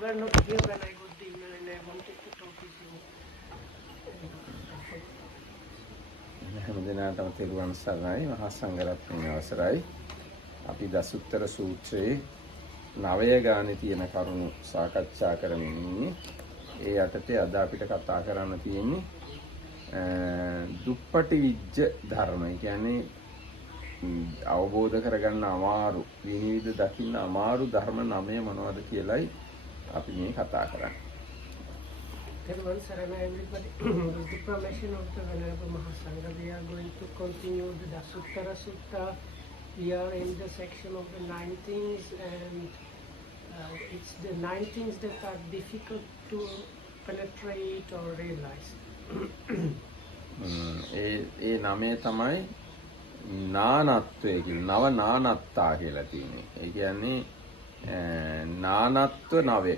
were not here when I got the email and I wanted to talk with you. හැමදෙනාටම තෙරුවන් සරණයි. මහා සංඝරත්නයේ අවසරයි. අපි දසුත්තර සූත්‍රයේ 9 ගානේ තියෙන කරුණු සාකච්ඡා කරමින් ඉන්නේ. ඒ යටතේ අද අපිට කතා කරන්න තියෙන්නේ දුප්පටි විජ්ජ ධර්ම. ඒ කියන්නේ අවබෝධ කරගන්න අමාරු, විනිවිද දකින්න අමාරු ධර්ම 9 මොනවද කියලායි අපි මේ කතා කරන්නේ. Everyone, Sarana, everybody, with the permission of the Venerable Mahasangha, we are going to continue the Dasuttara Sutta. We are in the section of the 19s, and it's the 19s that are difficult to penetrate or realize. ඒ නමේ තමයි නානත්වය කියලා. නව නානත්තා කියලා තියෙන්නේ. ඒ කියන්නේ නානත්ව නවය.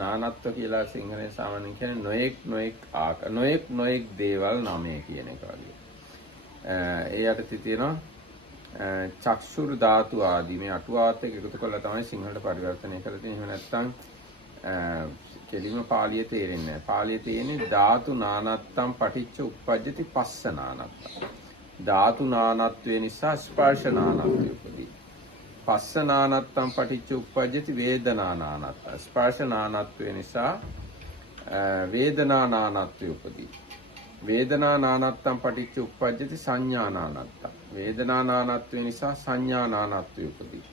නානත්ව කියලා සිංහලෙන් සාමාන්‍යයෙන් කියන්නේ නොඑක් දේවල් නමය කියන එක වගේ. ඒ යටතේ තියෙනවා චක්ෂුරු ධාතු ආදී මේ අටුවාත් එක්ක එකතු කරලා තමයි සිංහලට පරිවර්තනය කරලා තියෙන්නේ. එහෙම නැත්නම් කෙලිම පාලිය තේරෙන්නේ නැහැ. පාලිය තියෙන්නේ ධාතු නානත්තම් පටිච්ච උප්පජ්ජති පස්ස නානත්තම්. ධාතු නානත්වය නිසා ස්පර්ශ නානත්වය උපදී. පස්ස නානත්තම් පටිච්ච උප්පජ්ජති වේදනා නානත්තම්. ස්පර්ශ නානත්වය නිසා වේදනා නානත්වය උපදී. වේදනා නානත්තම් පටිච්ච උප්පජ්ජති සංඥා නානත්තම්. වේදනා නානත්වය නිසා සංඥා නානත්වය උපදී.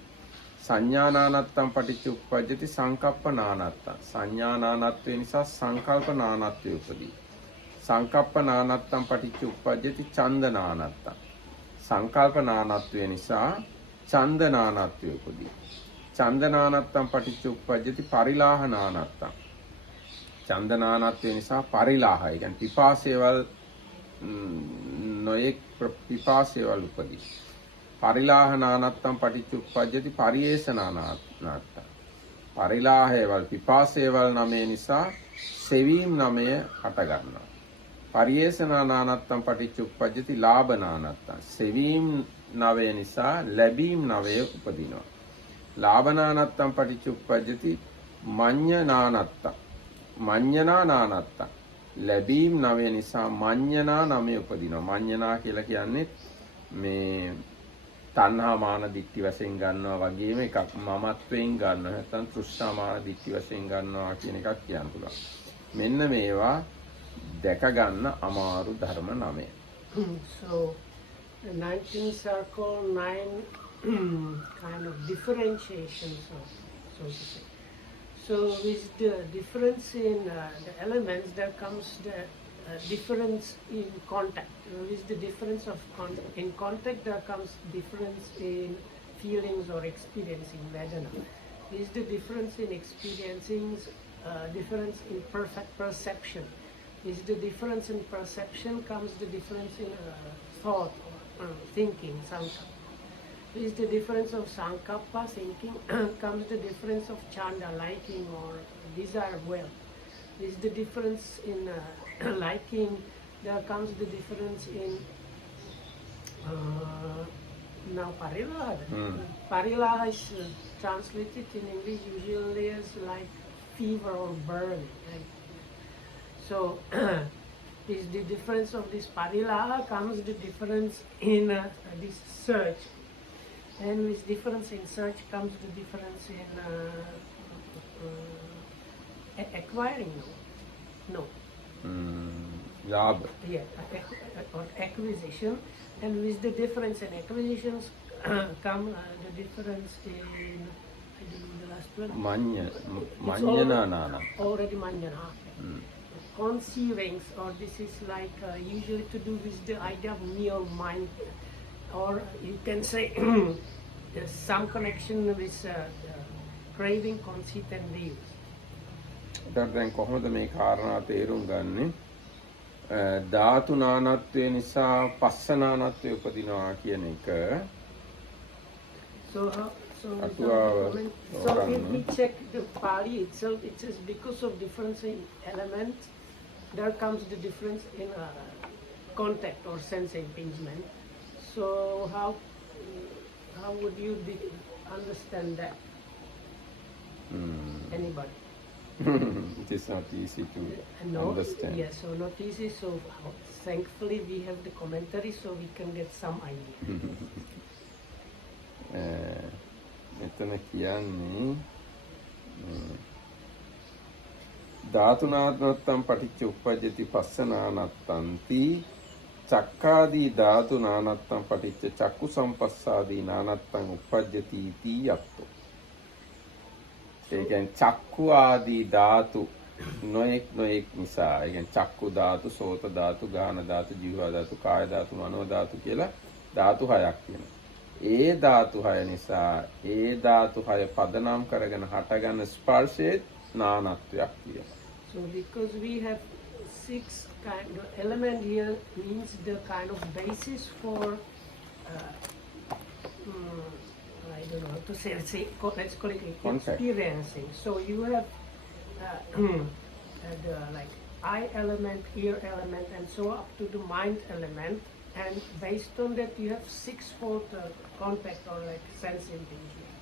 සංඥා නානත්තම් පටිච්ච උප්පජ්ජති සංකප්ප නානත්තම්. සංඥා නානත්වය නිසා සංකල්ප නානත්වය උපදී. සංකප්ප නානත්තම් පටිච්ච උප්පජ්ජති ඡන්ද නානත්තම්. සංකල්ප නානත්වය නිසා ඡන්ද නානත්වය උපදී. ඡන්ද නානත්තම් පටිච්ච උප්පජ්ජති පරිලාහ නානත්තම්. ඡන්ද නානත්වය නිසා පරිලාහය කියන්නේ පිපාසයවල් නොයෙක් පිපාසයවල් උපදී. පරිලාහ නානත්තම් පටිච්ච උප්පජ්ජති පරියේෂනා නානත්තම්. පරිලාහයවල් පිපාසයවල් නමය නිසා සෙවීම් නමය හට ගන්නවා. පරියේෂනා නානත්තම් පටිච්ච උප්පජ්ජති ලාභ නානත්තම්. සෙවීම් නවය නිසා ලැබීම් නවය උපදිනවා. ලාභ නානත්තම් පටිච්ච උප්පජ්ජති මඤ්ඤ නානත්තම්. මඤ්ඤනා නානත්තම්. ලැබීම් නවය නිසා මඤ්ඤනා නමය උපදිනවා. මඤ්ඤනා කියලා කියන්නේ මේ තණ්හා මාන දික්ටි වශයෙන් ගන්නවා වගේම එකක්. මමත්වයෙන් ගන්නවා. නැත්නම් තෘෂ්ණා මාන දික්ටි වශයෙන් ගන්නවා කියන එකක් කියන්න පුළුවන්. මෙන්න මේවා දැක ගන්න අමාරු ධර්ම 9. So, the 19s are called 9 kind of differentiations, so to say. So, with the difference in the elements, there comes the difference in contact. With the difference of in contact, there comes difference in feelings or experiencing vedana. With the difference in experiencing, difference in perfect perception. With the difference in perception comes the difference in thought or thinking, sankappa. With the difference of sankappa, thinking, comes the difference of chanda, liking or desire well. With the difference in liking, there comes the difference in now parilaha. Parilaha is translated in English usually as like fever or burn. Right? So, with the difference of this parilaha comes the difference in this search. And with difference in search comes the difference in acquiring. No. ලාභ. Yeah, or acquisition. And with the difference in acquisitions come the difference in, I don't know the last one. මඤ්ඤනා නානත්තම්. Already manjana. Conceivings, or this is like usually to do with the idea of mere mind, or you can say there's some connection with craving, conceit and views. දැන් කොහොමද මේ කාරණා තේරුම් ගන්නේ? ධාතු නානත්වය නිසා පස්ස නානත්වය උපදිනවා කියන එක. So if we check the Pali itself, it says because of difference in elements, there comes the difference in contact or sense impingement. So how would you understand that? Anybody? It is not easy to understand. Yes, so not easy. So thankfully we have the commentary, so we can get some idea. මෙතන කියන්නේ ධාතුනානත්තම් පටිච්ච උප්පජ්ජති පස්සනානත්තන්ති චක්කාදී ධාතු නානත්තම් පටිච්ච චක්කු සම්පස්සාදී නානත්තම් උප්පජ්ජති इति යක්තෝ. ඒ කියන්නේ චක්කු ආදී ධාතු නොඑක් නිසා, ඒ කියන්නේ චක්කු ධාතු, සෝත ධාතු, ගාහන ධාතු, ජීව ධාතු, කාය ධාතු, මනෝ ධාතු කියලා ධාතු හයක් තියෙනවා. ඒ ධාතු හය නිසා ඒ ධාතු හය පදනම් කරගෙන හටගන්න ස්පර්ශයේ නානත්වයක් තියෙනවා. So because we have 6 kind of element here means the kind of basis for I don't know how to say, let's call it experiencing. So you have the like eye element, ear element, and so up to the mind element, and based on that you have 6-fold contact or like sensing thing here.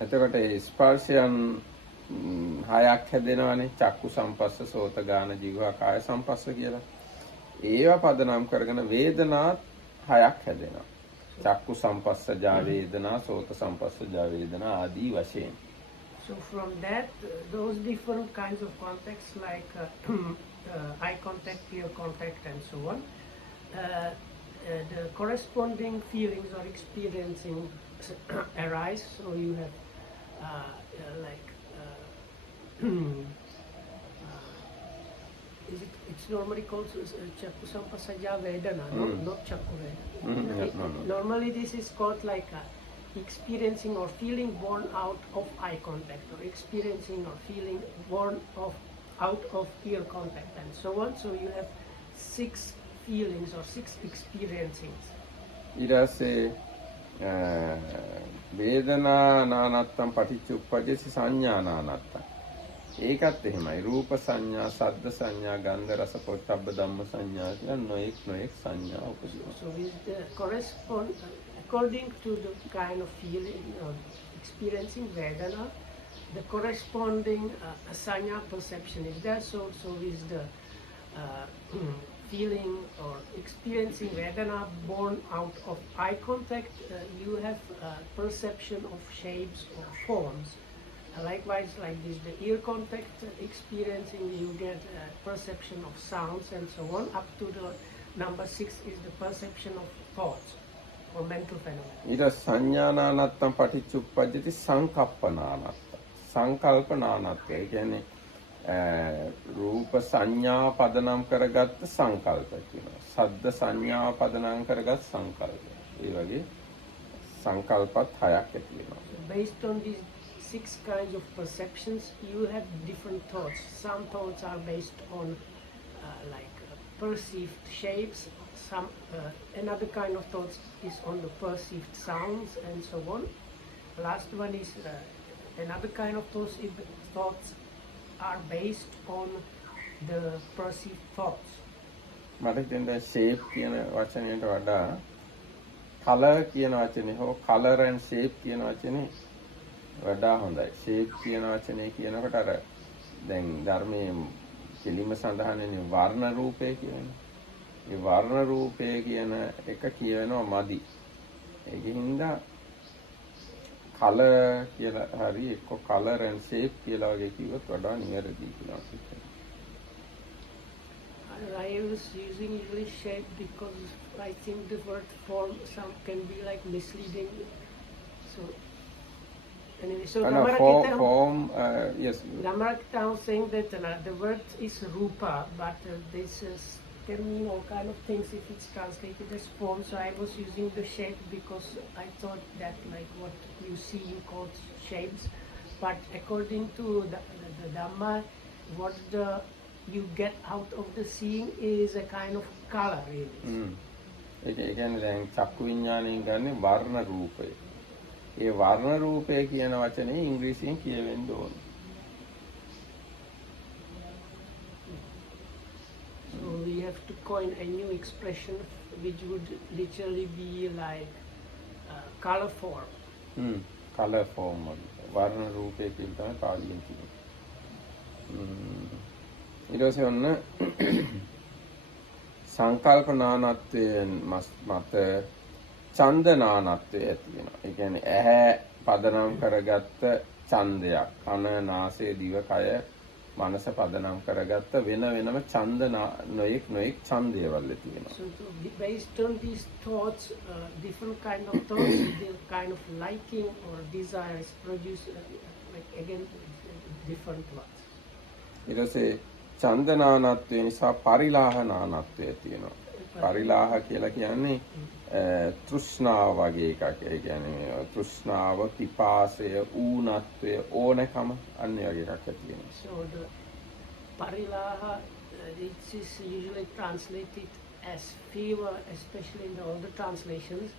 එතකොට ස්පර්ශයන් හයක් හැදෙනවානේ, චක්කු සම්පස්ස, සෝත, ගාන, ජීව, කාය සම්පස්ස කියලා. ඒවා පදනම් කරගෙන වේදනාත් හයක් හැදෙනවා. චක්කු සම්පස්සජා වේදනා, සෝත සම්පස්සජා වේදනා ආදී වශයෙන්. So from that, those different kinds of contacts like eye contact, ear contact, and so on, the corresponding feelings or experiencing arise. So you have it's normally called Chakku Sampasaja Vedana, not Chakku Vedana. Normally this is called like experiencing or feeling born out of eye contact, or experiencing or feeling born out of ear contact, and so on. So you have 6 feelings or 6 experiencings. ඊටසේ වේදනා නානත්තම් පටිච්ච උප්පජ්ජති සංඥා නානත්තම්. ඒකත් එහෙමයි. රූප සංඥා, ශබ්ද සංඥා, ගන්ධ රස පොට්ටබ්බ ධම්ම සංඥා කියලා නොඑක් සංඥා උපදිනවා. So with the according to the kind of feeling or experiencing Vedana, the corresponding sanya perception is there. So is the feeling or experiencing Vedana born out of eye contact, you have perception of shapes or forms. Likewise, like this, the ear contact experiencing, you get perception of sounds and so on. Up to the number 6 is the perception of thoughts or mental phenomena. ඊට සංඥානානත්තම් පටිච්ච උප්පජ්ජති සංකප්පනානත්ත. සංකල්පනානත්ත. ඒ කියන්නේ රූප සංඥා පදනම් කරගත්ත සංකල්ප කියනවා. ශබ්ද සංඥා පදනම් කරගත් සංකල්ප. ඒ වගේ සංකල්පත් හයක් ඇති වෙනවා. Based on these 6 kinds of perceptions, you have different thoughts. Some thoughts are based on perceived shapes. Some another kind of thoughts is on the perceived sounds and so on. Last one is another kind of thoughts are based on the perceived thoughts. මට හිතෙනවා shape කියන වචනයට වඩා color කියන වචනේ හෝ color and shape කියන වචනේ වඩා හොඳයි. shape කියන වචනේ කියනකොට අර දැන් ධර්මයේ කෙලිම සඳහන් වෙන්නේ වර්ණ රූපය කියන්නේ. ඒ වර්ණ රූපය කියන එක කියවෙනවා මදි. ඒකින්ද color කියලා හරි එක්ක color and shape කියලා වගේ කිව්වොත් වඩා නිවැරදි කියලා හිතෙනවා. I was using English shape because I think the word form some can be like misleading. So anyway, so form, yes. Ramarakita was saying that the word is rupa, but this can mean all kind of things if it's translated as form. So I was using the shape because I thought that like what you see in called shapes, but according to the Dhamma, what you get out of the seeing is a kind of color really. ඒ කියන්නේ දැන් චක්කු විඥාණයෙන් ගන්න වර්ණ රූපය. ඒ වර්ණ රූපය කියන වචනේ ඉංග්‍රීසියෙන් කියවෙන්න ඕන. So we have to coin a new expression which would literally be like color form. Color form. වර්ණ රූපය කියලා තමයි පාලියෙන් කියන්නේ. ඊට පස්සේ ඔන්න සංකල්ප නානත්වයෙන් මත ඡන්ද නානත්වය ඇති වෙනවා. ඒ කියන්නේ ඇහැ පදනම් කරගත්ත ඡන්දයක්, කන, නාසය, දිව, කය, මනස පදනම් කරගත්ත වෙන වෙනම ඡන්ද නොයෙක් ඡන්දයවල් ඇති වෙනවා. So based on these thoughts, different kind of thoughts, the kind of liking or desires produce like again different ones. ඊට පස්සේ ඡන්ද නානත්වය නිසා පරිලාහ නානත්වය ඇති වෙනවා. පරිලාහ කියලා කියන්නේ තෘෂ්ණාව වගේ එකක්. ඒ කියන්නේ තෘෂ්ණාව, පිපාසය, ඌනත්වය, ඕනකම අන්න ඒ වගේ එකක් ඇති වෙනවා. So the parilaha, it is usually translated as fever, especially in all the translations.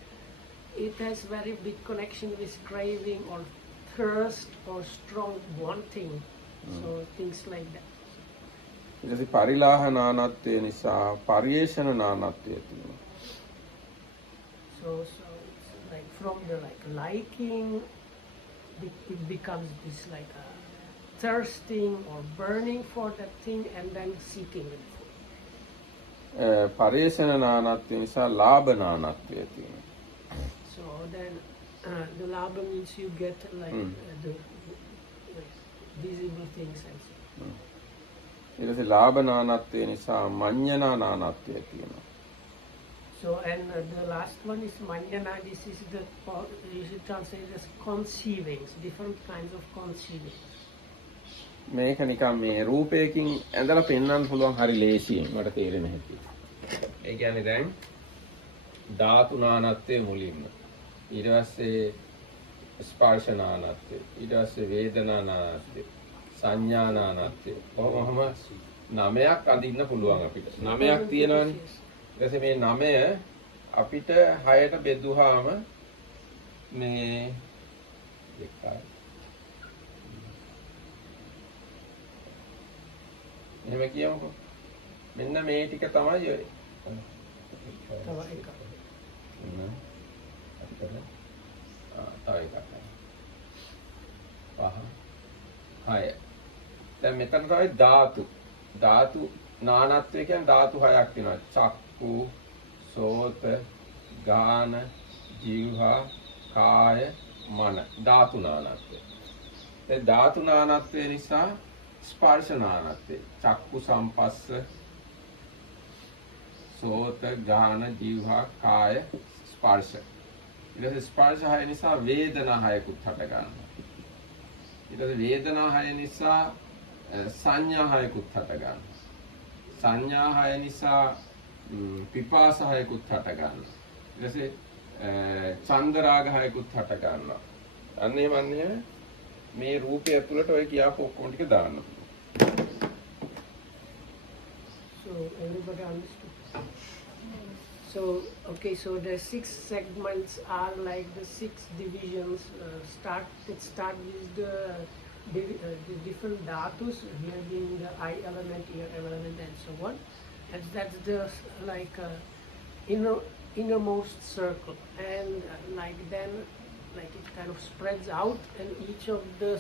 It has very big connection with craving or thirst or strong wanting. So things like that. ඊට පස්සේ පරිලාහ නානත්වය නිසා පරිේෂණ නානත්වය ඇති වෙනවා. So it's like from the liking, it becomes this like a thirsting or burning for that thing and then seeking it. පරිේෂණ නානත්වය නිසා ලාභ නානත්වය ඇති වෙනවා. So then the labha means you get like the visible things and so. ඊට පස්සේ ලාභ නානත්වය නිසා මඤ්ඤණා නානත්වය ඇති වෙනවා. So and the last one is manyana. This is the you should translate as conceivings, different kinds of conceivings. මේක නිකන් මේ රූපයකින් ඇඳලා පෙන්වන්න පුළුවන් හරි ලේසියෙන් මට තේරෙන හැටි. ඒ කියන්නේ දැන් ධාතු නානත්වයේ මුලින්ම ඊට පස්සේ ස්පර්ශ නානත්වය, ඊට පස්සේ වේදනා නානත්වය, සංඥා නානත්වය. කොහොමම 9ක් අඳින්න පුළුවන් අපිට. 9ක් තියෙනවානේ. ඊට පස්සේ මේ 9 අපිට 6ට බෙදුවාම මේ දෙකයි. එහෙම කියමුකෝ. මෙන්න මේ ටික තමයි ඔය. තව එකක්. තව එකක්. පහ. 6. දැන් මෙතන තමයි ධාතු. ධාතු නානත්වය කියන්නේ ධාතු 6ක් තියෙනවා. චක්කු, සෝත, ගාන, ජීවහා, කාය, මන. ධාතු නානත්වය. දැන් ධාතු නානත්වය නිසා ස්පර්ශ නානත්වය. චක්කු සම්පස්ස, සෝත, ගාන, ජීවහා, කාය, ස්පර්ශ. ඊට පස්සේ ස්පර්ශ 6 නිසා වේදනා 6කුත් හට ගන්නවා. ඊට පස්සේ වේදනා 6 නිසා සංඥා 6කුත් හට ගන්නවා. සංඥා 6 නිසා පිපාස 6කුත් හට ගන්නවා. ඊට පස්සේ ඡන්ද රාග 6කුත් හට ගන්නවා. අන්නේ මන්නේ මේ රූපය ඇතුළට ඔය කියාපු ඔක්කොම ටික දාන්න. So everybody understood. So okay, so the 6 segments are like the 6 divisions. It start with the different dhatus, here being the eye element, ear element, and so on. And that's the like innermost circle, and like then like it kind of spreads out, and each of the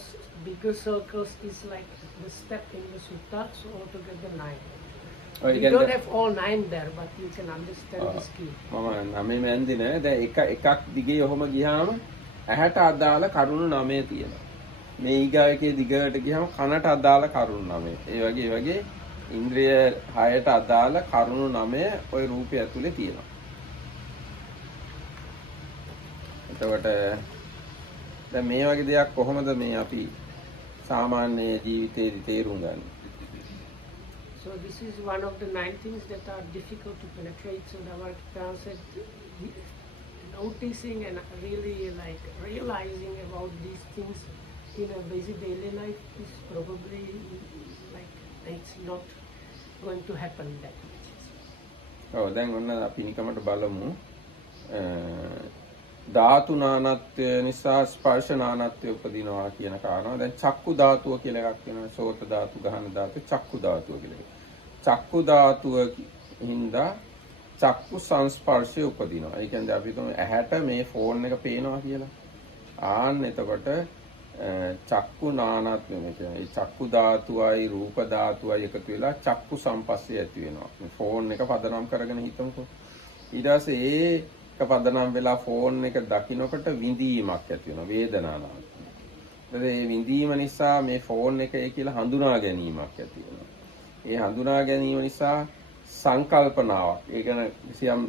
bigger circles is like the step in the sutta. So altogether 9. You don't have all 9 there, but you can understand the scheme. මම 9 මැන්දිනේ දැන් එකක් දිගේ ඔහොම ගියාම ඇහැට අදාළ කරුණු 9 තියෙනවා. මේ ඊගාවකේ දිගට ගියාම කනට අදාළ කරුණු 9. ඒ වගේ ඉන්ද්‍රිය 6ට අදාළ කරුණු 9 ওই රූපය ඇතුලේ තියෙනවා. එතකොට දැන් මේ වගේ දෙයක් කොහොමද මේ අපි සාමාන්‍ය ජීවිතේදී තේරුම් ගන්නේ? So this is one of the 9 things that are difficult to penetrate. So the word concept, noticing and really like realizing about these things in a busy daily life is probably like it's not going to happen that much. ඔව් දැන් ඔන්න අපි නිකමට බලමු. ධාතු නානත්වය නිසා ස්පර්ශ නානත්වය උපදිනවා කියන කාරණා. දැන් චක්කු ධාතුව කියලා එකක් වෙනවා. සෝත ධාතු, ගහන ධාතු, චක්කු ධාතුව කියලා. චක්කු ධාතුව හින්දා චක්කු සංස්පර්ශය උපදිනවා. ඒ කියන්නේ අපි තුමු ඇහැට මේ ෆෝන් එක පේනවා කියලා. ආන්න එතකොට චක්කු නානත්වය කියන්නේ චක්කු ධාතුවයි රූප ධාතුවයි එකතු වෙලා චක්කු සම්පස්සේ ඇති වෙනවා. මේ ෆෝන් එක පදනම් කරගෙන හිතමුකෝ. ඊට පස්සේ ඒක පදනම් වෙලා ෆෝන් එක දකින්නකොට විඳීමක් ඇති වෙනවා වේදනාවක්. ඒ විඳීම නිසා මේ ෆෝන් එකේ කියලා හඳුනා ගැනීමක් ඇති වෙනවා. ඒ හඳුනා ගැනීම නිසා සංකල්පනාවක්. ඒ කියන්නේ කිසියම්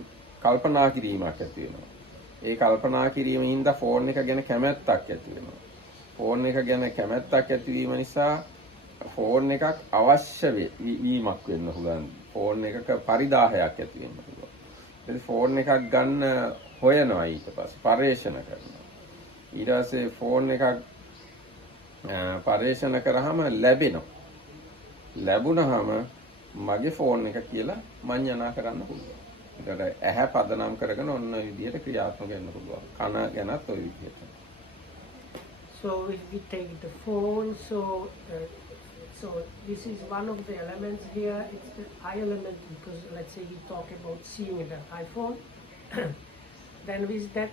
කල්පනා කිරීමක් ඇති වෙනවා. ඒ කල්පනා කිරීමෙන්ද ෆෝන් එක ගැන කැමැත්තක් ඇති වෙනවා. ෆෝන් එක ගැන කැමැත්තක් ඇතිවීම නිසා ෆෝන් එකක් අවශ්‍ය වීමක් වෙන්න පුළුවන්. ෆෝන් එකක පරිදාහයක් ඇති වෙන්න පුළුවන්. ඒ ෆෝන් එකක් ගන්න හොයනවා ඊට පස්සේ පරිශන කරනවා. ඊට පස්සේ ෆෝන් එකක් පරිශන කරාම ලැබෙනවා. ලැබුණාම මගේ ෆෝන් එක කියලා මඤ්ඤණා කරන්න පුළුවන්. ඒකට ඇහැ පදනම් කරගෙන ඔන්න ඔය විදිහට ක්‍රියාත්මක වෙන්න පුළුවන්. කන ගැනත් ඔය විදිහට. So if we take the phone, so this is one of the elements here. It's the eye element because let's say we talk about seeing the iPhone. Then with that,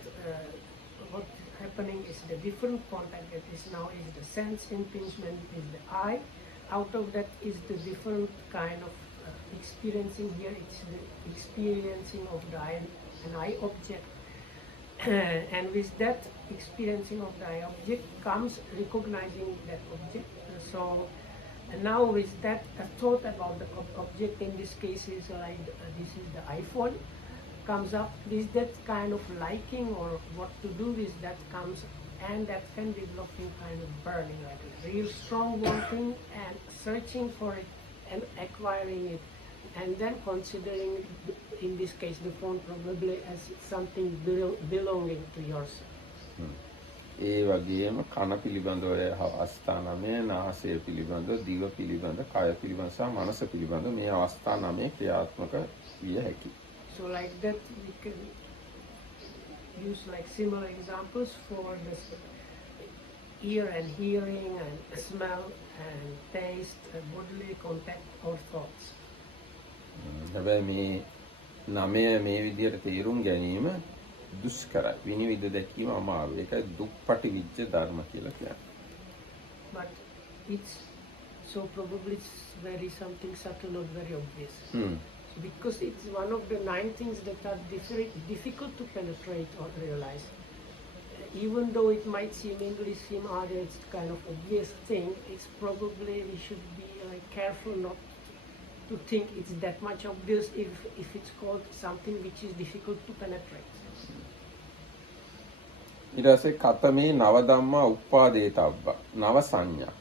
what happening is the different contact that is now is the sense impingement is the eye. Out of that is the different kind of experiencing here. It's the experiencing of the eye, an eye object. And with that experiencing of the eye object comes recognizing that object. So and now with that thought about the object in this case is like this is the iPhone comes up with that kind of liking or what to do with that comes and that can develop in kind of burning like a real strong wanting and searching for it and acquiring it and then considering in this case the phone probably as something belonging to yourself. ඒ වගේම කන පිළිබඳව අවස්ථා 9, නාසය පිළිබඳව, දිව පිළිබඳව, කය පිළිබඳව සහ මනස පිළිබඳව මේ අවස්ථා 9 ක්‍රියාත්මක විය හැකියි. So like that we can use like similar examples for this ear and hearing and smell and taste and bodily contact or thoughts. හැබැයි මේ 9 මේ විදිහට තේරුම් ගැනීම දුෂ්කරයි. විනිවිද දැකීම අමාරුයි. ඒකයි දුක්පටි විජ්ජ ධර්ම කියලා කියන්නේ. But it's so probably it's very something subtle, not very obvious. Because it's one of the 9 things that are difficult to penetrate or realize. Even though it might seemingly seem it's kind of obvious thing, it's probably we should be like careful not to think it's that much obvious if it's called something which is difficult to penetrate. ඊට පස්සේ කතමේ නව ධම්මා උප්පාදේතබ්බ නව සංඥා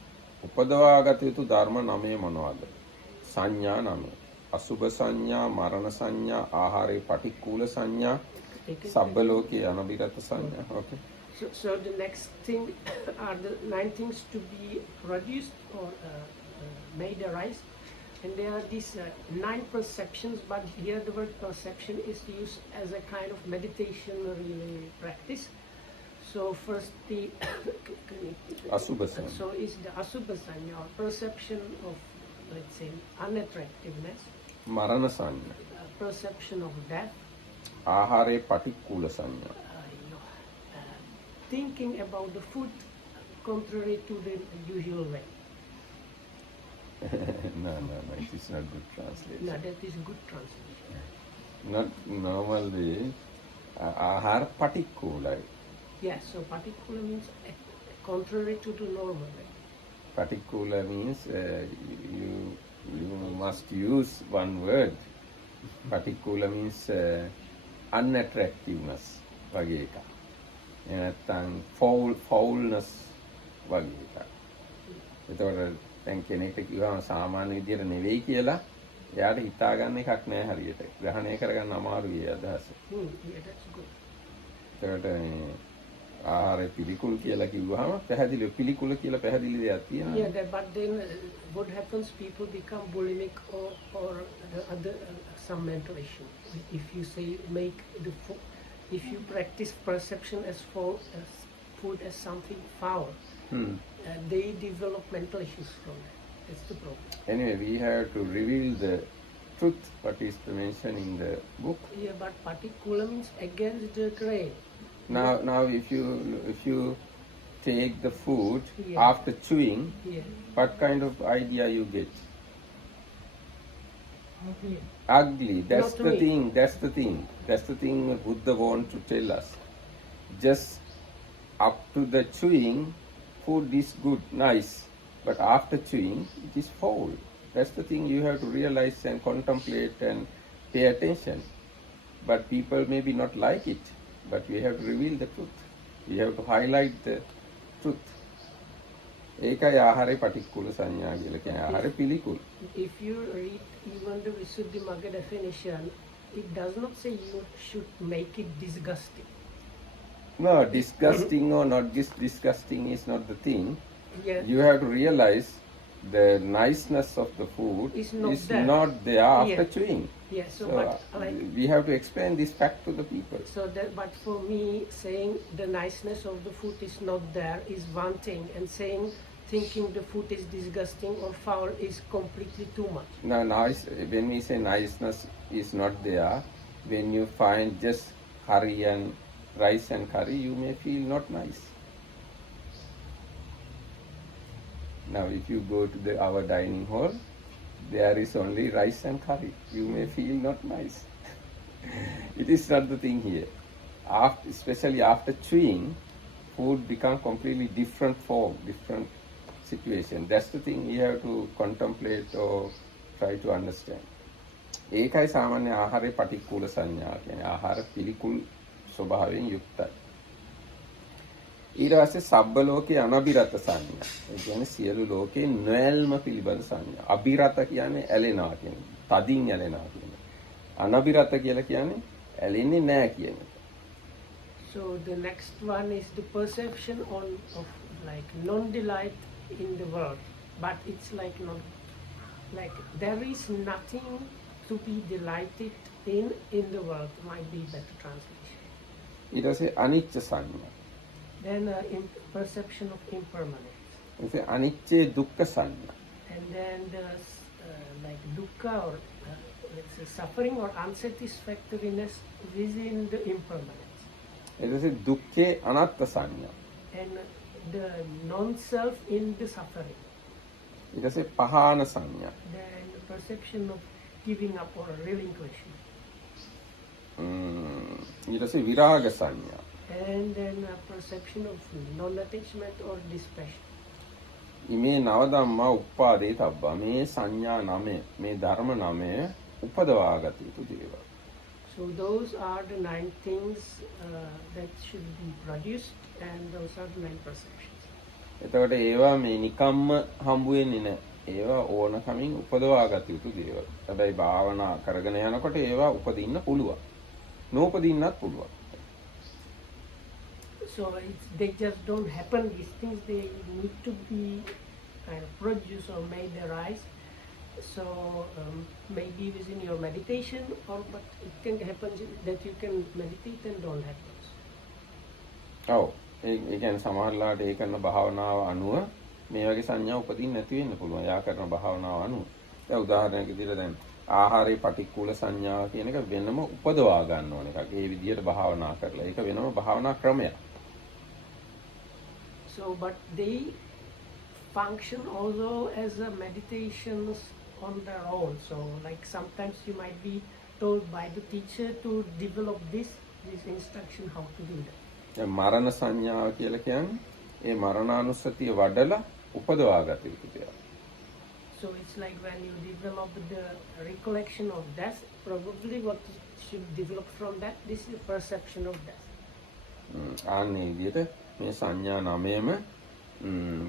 උපදවාගත යුතු ධර්ම 9 මොනවද? සංඥා 9. අසුභ සංඥා, මරණ සංඥා, ආහාරේ පටික්කුල සංඥා, සබ්බ ලෝකේ අනබිරත සංඥා. Okay. So the next thing are the 9 things to be produced or made arise. And there are these 9 perceptions, but here the word perception is used as a kind of meditation really practice. So first the Asubha sanya. So is the asubha sanya or perception of let's say unattractiveness. Marana sanya. Perception of death. Ahare patikkula sanya. Thinking about the food contrary to the usual way. No, it is not good translation. No, that is good translation. Not normally ahar patikkula. Yes, so particular means contrary to the normal way. Particular means you must use one word. Particular means unattractiveness වගේ එකක්. නැත්නම් foulness වගේ එකක්. ඒතකොට දැන් කෙනෙක්ට කිව්වම සාමාන්‍ය විදියට නෙවෙයි කියලා එයාට හිතා ගන්න එකක් නෑ හරියට. ග්‍රහණය කරගන්න අමාරුයි ඒ අදහස. Yeah, that's good. ඒකට ආහාර පිළිකුල් කියලා කිව්වහම පැහැදිලි පිළිකුල කියලා පැහැදිලි දෙයක් තියෙනවා. Yeah, but then what happens? People become bulimic or the other some mental issue. If you say make the if you practice perception as food as something foul, they develop mental issues from that. That's the problem. Anyway, we have to reveal the truth what is mentioned in the book. Yeah, but particular means against the grain. Now if you take the food Yeah. after chewing, Yeah. what kind of idea you get? Okay. Ugly. That's Not the me. thing. That's the thing. That's the thing Buddha want to tell us. Just up to the chewing, food is good, nice. But after chewing, it is foul. That's the thing you have to realize and contemplate and pay attention. But people maybe not like it. But we have to reveal the truth. We have to highlight the truth. ඒකයි ආහාරේ පටික්කුල සංඥා කියලා කියන්නේ ආහාරේ පිළිකුල්. If you read even the Visuddhimagga definition, it does not say you should make it disgusting. No, disgusting or not disgusting is not the thing. Yeah. You have to realize the niceness of the food Is not there. after Yeah. chewing. Yeah. So, So but like we have to explain this fact to the people. so that, but for me, saying the niceness of the food is not there is one thing, and saying thinking the food is disgusting or foul is completely too much. Now, nice, when we say niceness is not there, when you find just curry and rice and curry, you may feel not nice. Now, if you go to our dining hall, there is only rice and curry. You may feel not nice. It is not the thing here. Especially after chewing, food become completely different form, different situation. That's the thing you have to contemplate or try to understand. ඒකයි සාමාන්‍ය ආහාරයේ පටික්කුල සංඥා කියන්නේ ආහාර පිළිකුල් ස්වභාවයෙන් යුක්තයි. ඊට පස්සේ සබ්බ ලෝකේ අනබිරත සංඥා. ඒ කියන්නේ සියලු ලෝකේ නොඇල්ම පිළිබඳ සංඥා. අබිරත කියන්නේ ඇලෙනවා කියන එක. තදින් ඇලෙනවා කියන එක. අනබිරත කියලා කියන්නේ ඇලෙන්නේ නැහැ කියන එක. So the next one is the perception of like non-delight in the world, but it's like not like there is nothing to be delighted in the world. Might be better translation. ඊට පස්සේ අනිච්ච සංඥා. Then perception of impermanence, ඊට පස්සේ අනිච්චේ දුක්ඛ සංඥා. and then the like dukkha or let's say suffering or unsatisfactoriness within the impermanence, ඊට පස්සේ දුක්ඛේ අනාත්ම සංඥා. and the non-self in the suffering. ඊට පස්සේ පහාන සංඥා. Then the perception of giving up or relinquishing, ඊට පස්සේ විරාග සංඥා. and then a perception of non-attachment or dispassion. මේ නව ධම්මා උපාදේ තබ්බා මේ සංඥා නමය මේ ධර්ම නමය උපදවා ගත යුතු දේවල්. So those are the 9 things that should be produced, and those are the 9 perceptions. එතකොට ඒවා මේ නිකම්ම හම්බ වෙන්නේ නැහැ. ඒවා ඕනකමින් උපදවා ගත යුතු දේවල්. හැබැයි භාවනා කරගෙන යනකොට ඒවා උපදින්න පුළුවන්. නූපදින්නත් පුළුවන්. So they just don't happen. These things, they need to be kind of produced or made arise. So maybe within your meditation, but it can happen that you can meditate and don't have those. ඔව්. ඒ කියන්නේ සමහරලාට ඒ කරන භාවනාව අනුව මේ වගේ සංඥා උපදින්න නැති වෙන්න පුළුවන්. යා කරන භාවනාව අනුව. දැන් උදාහරණයක් විදිහට දැන් ආහාරයේ පටික්කුල සංඥාව කියන එක වෙනම උපදවා ගන්න ඕන එකක්. ඒ විදිහට භාවනා කරලා. ඒක වෙනම භාවනා ක්‍රමයක්. So, but they function also as a meditations on their own. So, like sometimes you might be told by the teacher to develop this instruction how to do that. දැන් මරණ සංඥාව කියලා කියන්නේ ඒ මරණානුස්සතිය වඩලා උපදවා ගත යුතු දෙයක්. So it's like when you develop the recollection of death, probably what should develop from that, this is the perception of death. ආන්නේ විදිහට මේ සංඥා නමයම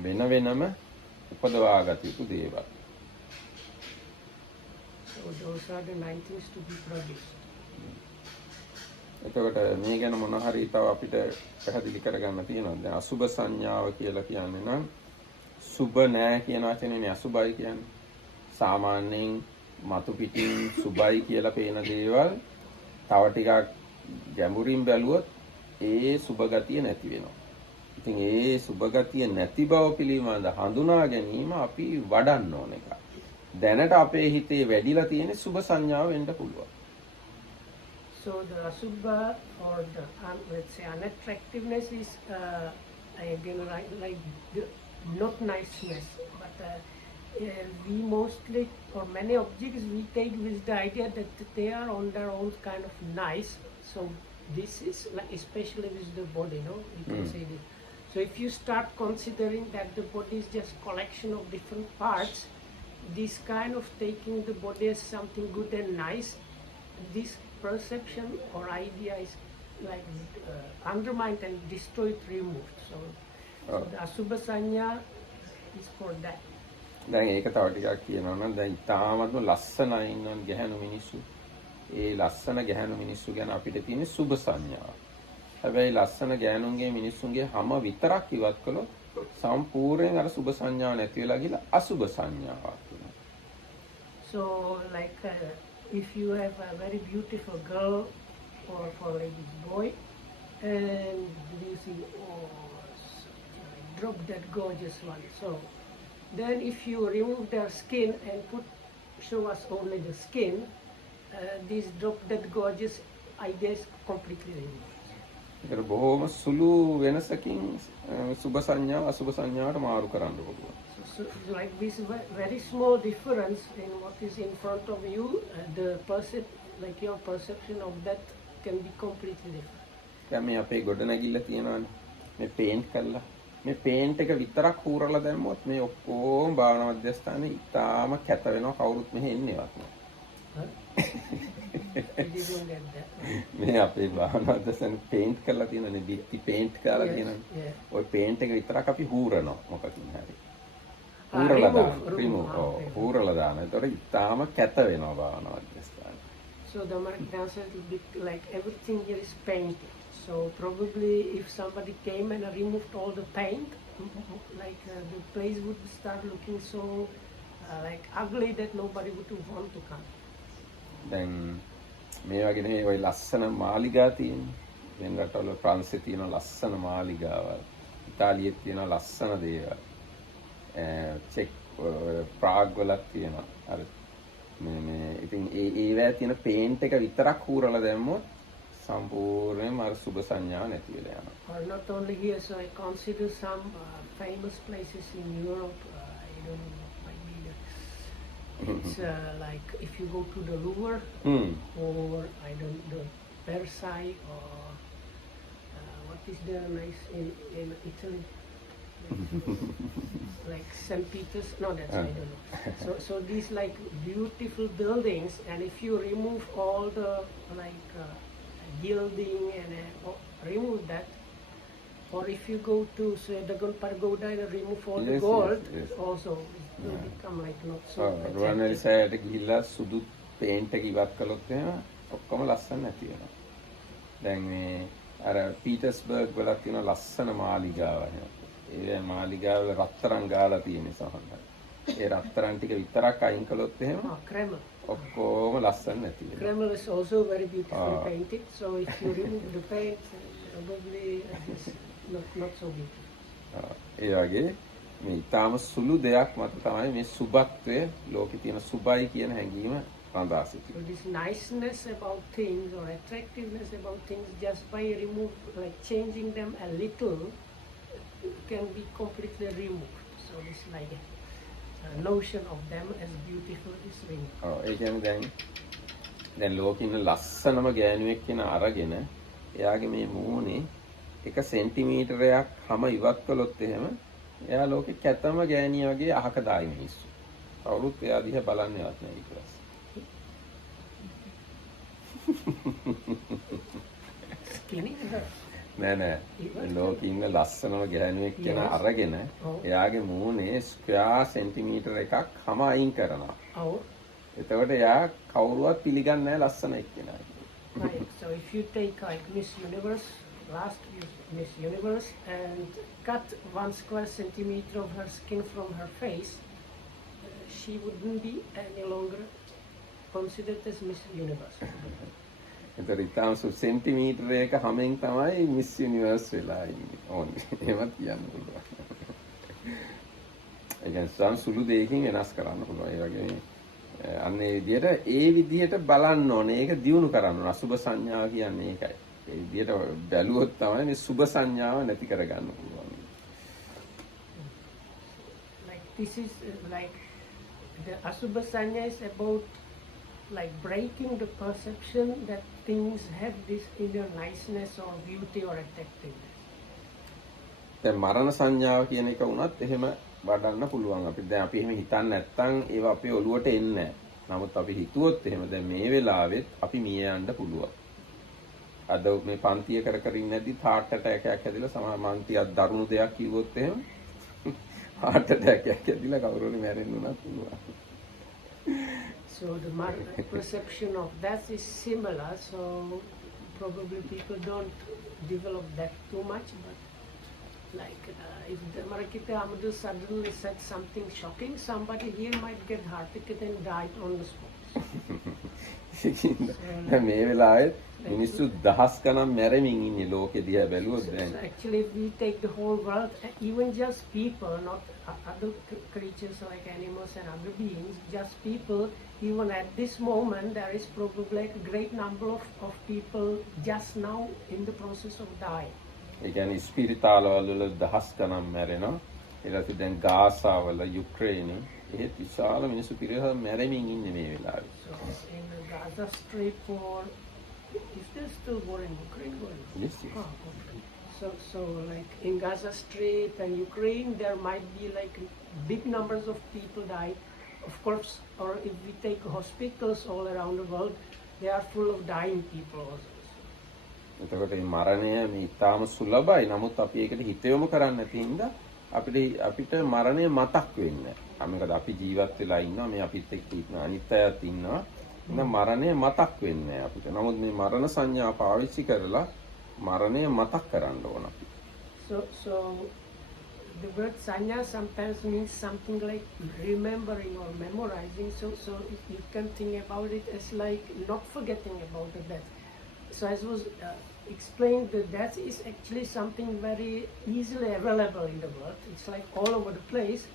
වෙන වෙනම උපදවා ගත යුතු දේවල්. So those are the 9 things to be produced. එතකොට මේ ගැන මොන හරි තව අපිට පැහැදිලි කරගන්න තියෙනවා. දැන් අසුබ සංඥාව කියලා කියන්නේ නම් සුබ නෑ කියන වචනේනේ අසුබයි කියන්නේ. සාමාන්‍යයෙන් මතු පිටින් සුබයි කියලා පේන දේවල් තව ටිකක් ගැඹුරින් බැලුවොත් ඒ සුබ ගතිය නැති වෙනවා. ඉතින් ඒ සුබ ගතිය නැති බව පිළිබඳ හඳුනා ගැනීම අපි වඩන්න ඕන එක. දැනට අපේ හිතේ වැඩිලා තියෙන සුබ සංඥාව වෙන්න පුළුවන්. So the asubha or the let's say unattractiveness is again like the not niceness, but we mostly, or many objects we take with the idea that they are on their own kind of nice. So this is like, especially with the body, no, you can say this. So if you start considering that the body is just collection of different parts, this kind of taking the body as something good and nice, this perception or idea is like undermined and destroyed, removed. So the asubha sanya is for that. දැන් ඒක තව ටිකක් කියනවා නම් දැන් ඉතාමත්ම ලස්සනයි ඉන්නන් ගැහැණු මිනිස්සු. ඒ ලස්සන ගැහැණු මිනිස්සු ගැන අපිට තියෙන සුබ සංඥාව. හැබැයි ලස්සන ගැහැණුන්ගේ මිනිස්සුන්ගේ හැම විතරක් ඉවත් කළොත් සම්පූර්ණයෙන් අර සුබ සංඥාව නැති වෙලා ගිහලා අසුබ සංඥාවක් වෙනවා. So like if you have a very beautiful girl or for like this boy, and you see, oh, drop that gorgeous one. So then if you remove their skin and show us only the skin, this drop that gorgeous idea is completely removed. ඒකට බොහොම සුළු වෙනසකින් සුබ සංඥාව අසුබ සංඥාවට මාරු කරන්න පුළුවන්. So like this very small difference in what is in front of you, like your perception of that can be completely different. දැන් මේ අපේ ගොඩනැගිල්ල තියෙනවානේ. මේ පේන්ට් කරලා මේ පේන්ට් එක විතරක් හූරලා දැම්මොත් මේ ඔක්කොම භාවනා මධ්‍යස්ථානේ ඉතාලම කැත වෙනවා කවුරුත් මෙහෙ එන්නේවත් නෑ. මේ අපේ භාවනා මධ්‍යස්ථානේ පේන්ට් කරලා තියෙනනේ බිත්ති පේන්ට් කරලා තියෙනනේ. ওই පේන්ට් එක විතරක් අපි හූරනවා මොකකින් හරි. හූරලා දාන රිමූව් හූරලා දාන. ඒතකොට ඉතාලම කැත වෙනවා භාවනා මධ්‍යස්ථානේ. So the American dancer will be like everything here is painted. So probably if somebody came and removed all the paint, like the place would start looking so like ugly that nobody would want to come. දැන් මේ වගේ නේ ওই ලස්සන මාලිගා තියෙන්නේ. වෙන රටවල ප්‍රංශේ තියෙන ලස්සන මාලිගාවල්, ඉතාලියේ තියෙන ලස්සන දේවල්, චෙක් ප්‍රාග් වලක් තියෙනවා. අර මේ ඉතින් ඒවැය තියෙන පේන්ට් එක විතරක් හූරලා දැම්මොත් සම්පූර්ණයෙන්ම අර සුබ සංඥාව නැති වෙලා යනවා. Or not only here, so I consider some famous places in Europe. I don't know, maybe it's like if you go to the Louvre or I don't know, Versailles or what is there nice in Italy? Like St. Peter's, no, that's I don't know. So these like beautiful buildings, and if you remove all the like gilding and remove that, or if you go to say Dagon Pagoda and remove all the gold, also it will become like not so. Ruwanweli සෑයට ගිහිල්ලා සුදු පේන්ට් එක ඉවත් කළොත් එහෙම ඔක්කොම ලස්සන නැති වෙනවා. දැන් මේ අර පීටර්ස්බර්ග් වල තියෙන ලස්සන මාලිගාව ඒ මාලිගාවල රත්තරන් ගාලා තියෙන සහනයි. ඒ රත්තරන් ටික විතරක් අයින් කළොත් එහෙම Kreml. ඔක්කොම ලස්සන නැති වෙනවා. Kreml is also very beautifully painted. So if you remove the paint, probably it's not so beautiful. ඒ වගේ මේ ඊටාම සුළු දෙයක් මත තමයි මේ සුබත්වය ලෝකේ තියෙන සුබයි කියන හැඟීම රඳා සිටින්නේ. So this niceness about things or attractiveness about things, just by like changing them a little, can be completely removed. So it's like a notion of them as beautiful is removed. ඒ කියන්නේ දැන් ලෝකේ ඉන්න ලස්සනම ගෑනුවෙක් කියන අරගෙන එයාගේ මේ මූණේ 1 සෙන්ටිමීටරයක් හැම ඉවත් කළොත් එහෙම එයා ලෝකේ කැතම ගෑණිය වගේ අහක දායි මිනිස්සු. කවුරුත් එයා දිහා බලන්නේවත් නැහැ ඊට පස්සේ. Skinny? නෑ ලෝකේ ඉන්න ලස්සනම ගෑනුවෙක් කියන අරගෙන එයාගේ මූණේ ස්ක්වයර් සෙන්ටිමීටර එකක් හැම අයින් කරනවා. ඔව්. එතකොට එයා කවුරුවත් පිළිගන්නේ නැහැ ලස්සන එක්කෙනා. Right. So if you take like Miss Universe, last Miss Universe, and cut 1 square centimeter of her skin from her face, she wouldn't be any longer considered as Miss Universe. එතකොට ඉතාලම සෙන්ටිමීටර එක හැමෙන් තමයි මිස් යුනිවර්ස් වෙලා ඉන්නේ. ඕනේ. එහෙමත් කියන්න පුළුවන්. ඒ කියන්නේ සුළු දෙයකින් වෙනස් කරන්න පුළුවන්. ඒ වගේ අන්න ඒ විදිහට බලන්න ඕනේ. ඒක දියුණු කරන්න ඕනේ. අසුබ සංඥාව කියන්නේ ඒකයි. ඒ විදිහට බැලුවොත් තමයි මේ සුබ සංඥාව නැති කරගන්න පුළුවන්. this is like the Asubha Sanya is about like breaking the perception that things have this inner niceness or beauty or attractiveness. දැන් මරණ සංඥාව කියන එක වුණත් එහෙම වඩන්න පුළුවන් අපිට. දැන් අපි එහෙම හිතන්නේ නැත්නම් ඒවා අපේ ඔළුවට එන්නේ නැහැ. නමුත් අපි හිතුවොත් එහෙම දැන් මේ වෙලාවෙත් අපි මිය යන්න පුළුවන්. අද මේ පන්තිය කර කර ඉන්නදී heart attack එකක් ඇදිලා සමහර මන්තියක් දරුණු දෙයක් කිව්වොත් එහෙම heart attack එකක් ඇදිලා කවුරුනි මැරෙන්න උනත් පුළුවන්. So the perception of death is similar, so probably people don't develop that too much, but like if the Marakita Amadu suddenly said something shocking, somebody here might get heart attack and died on the spot. මේ වෙලාවේ මිනිස්සු දහස් ගණන් මැරෙමින් ඉන්නේ ලෝකෙ දිහා බැලුවොත් දැන්. So actually if we take the whole world, even just people, not other creatures like animals and other beings, just people, even at this moment there is probably like a great number of people just now in the process of dying. ඒ කියන්නේ ස්පිරිතාලවල දහස් ගණන් මැරෙනවා. ඊට දැන් ගාසාවල යුක්‍රේනයේ එහෙත් විශාල මිනිස්සු පිරිස මැරෙමින් ඉන්නේ මේ වෙලාවේ. So in the Gaza Strip or is there still war in Ukraine going on? Yes, yes. Okay. So like in Gaza Strip and Ukraine there might be like big numbers of people die. Of course, or if we take hospitals all around the world, they are full of dying people also. එතකොට මේ මරණය මේ ඊටාම සුලභයි. නමුත් අපි ඒකට හිත යොමු කරන්නේ නැති හින්දා අපිට මරණය මතක් වෙන්නේ නැහැ. මොකද අපි ජීවත් වෙලා ඉන්නවා මේ අපිත් එක්ක ඉන්න අනිත් අයත් ඉන්නවා. එහෙනම් මරණය මතක් වෙන්නේ නැහැ අපිට. නමුත් මේ මරණ සංඥා පාවිච්චි කරලා මරණය මතක් කරන්න ඕන අපි. So the word sanya sometimes means something like remembering or memorizing. So you can think about it as like not forgetting about the death. So as was explained, the death is actually something very easily available in the world. It's like all over the place,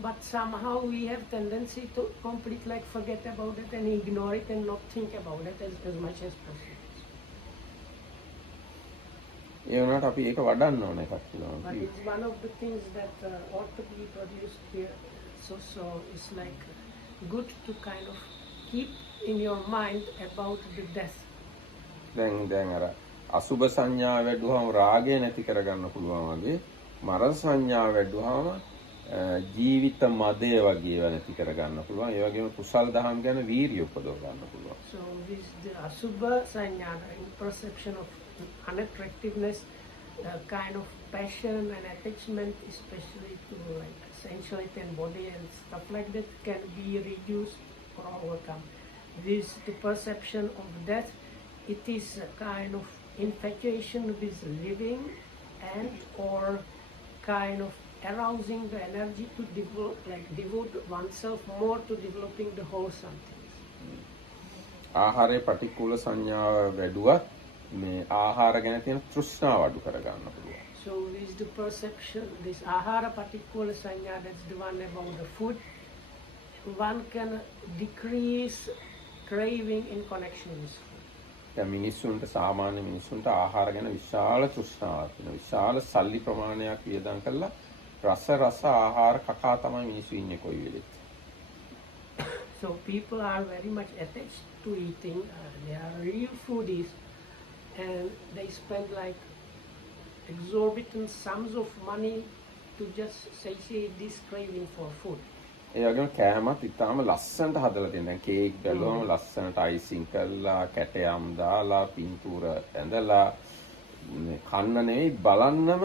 but somehow we have tendency to completely like forget about it and ignore it and not think about it as much as possible. ඒ වුණාට අපි ඒක වඩන්න ඕන එකක් කියලා. But it's one of the things that ought to be produced here. So it's like good to kind of keep in your mind about the death. දැන් අර අසුබ සංඥා වැඩුවම රාගය නැති කරගන්න පුළුවන් වගේ මරණ සංඥා වැඩුවම ජීවිත මදය වගේ ඒවා නැති කරගන්න පුළුවන්. ඒ වගේම කුසල් දහම් ගැන වීරිය උපදව ගන්න පුළුවන්. So this the asubha sanya, the perception of unattractiveness, kind of passion and attachment, especially to like sensuality and body and stuff like that, can be reduced or overcome. This the perception of death. It is a kind of infatuation with living and or kind of arousing the energy to devote oneself more to developing the wholesome things. ආහාරයේ පටික්කුල සංඥාව වැඩුවත් මේ ආහාර ගැන තියෙන තෘෂ්ණාව අඩු කරගන්න පුළුවන්. So with the perception, this ahara patikula sanya, that's the one about the food, one can decrease craving in connection with food. දැන් මිනිස්සුන්ට සාමාන්‍ය මිනිස්සුන්ට ආහාර ගැන විශාල තෘෂ්ණාවක් තියෙනවා. විශාල සල්ලි ප්‍රමාණයක් වියදම් කරලා රස ආහාර කකා තමයි මිනිස්සු ඉන්නේ කොයි වෙලෙත්. So people are very much attached to eating. They are real foodies, and they spend like exorbitant sums of money to just satiate this craving for food. ඒ වගේම කෑමත් ඉතාලම ලස්සනට හදලා තියෙනවා. දැන් කේක් බැලුවම ලස්සනට අයිසිං කරලා කැටයම් දාලා පින්තූර ඇඳලා මේ කන්න නෙවෙයි බලන්නම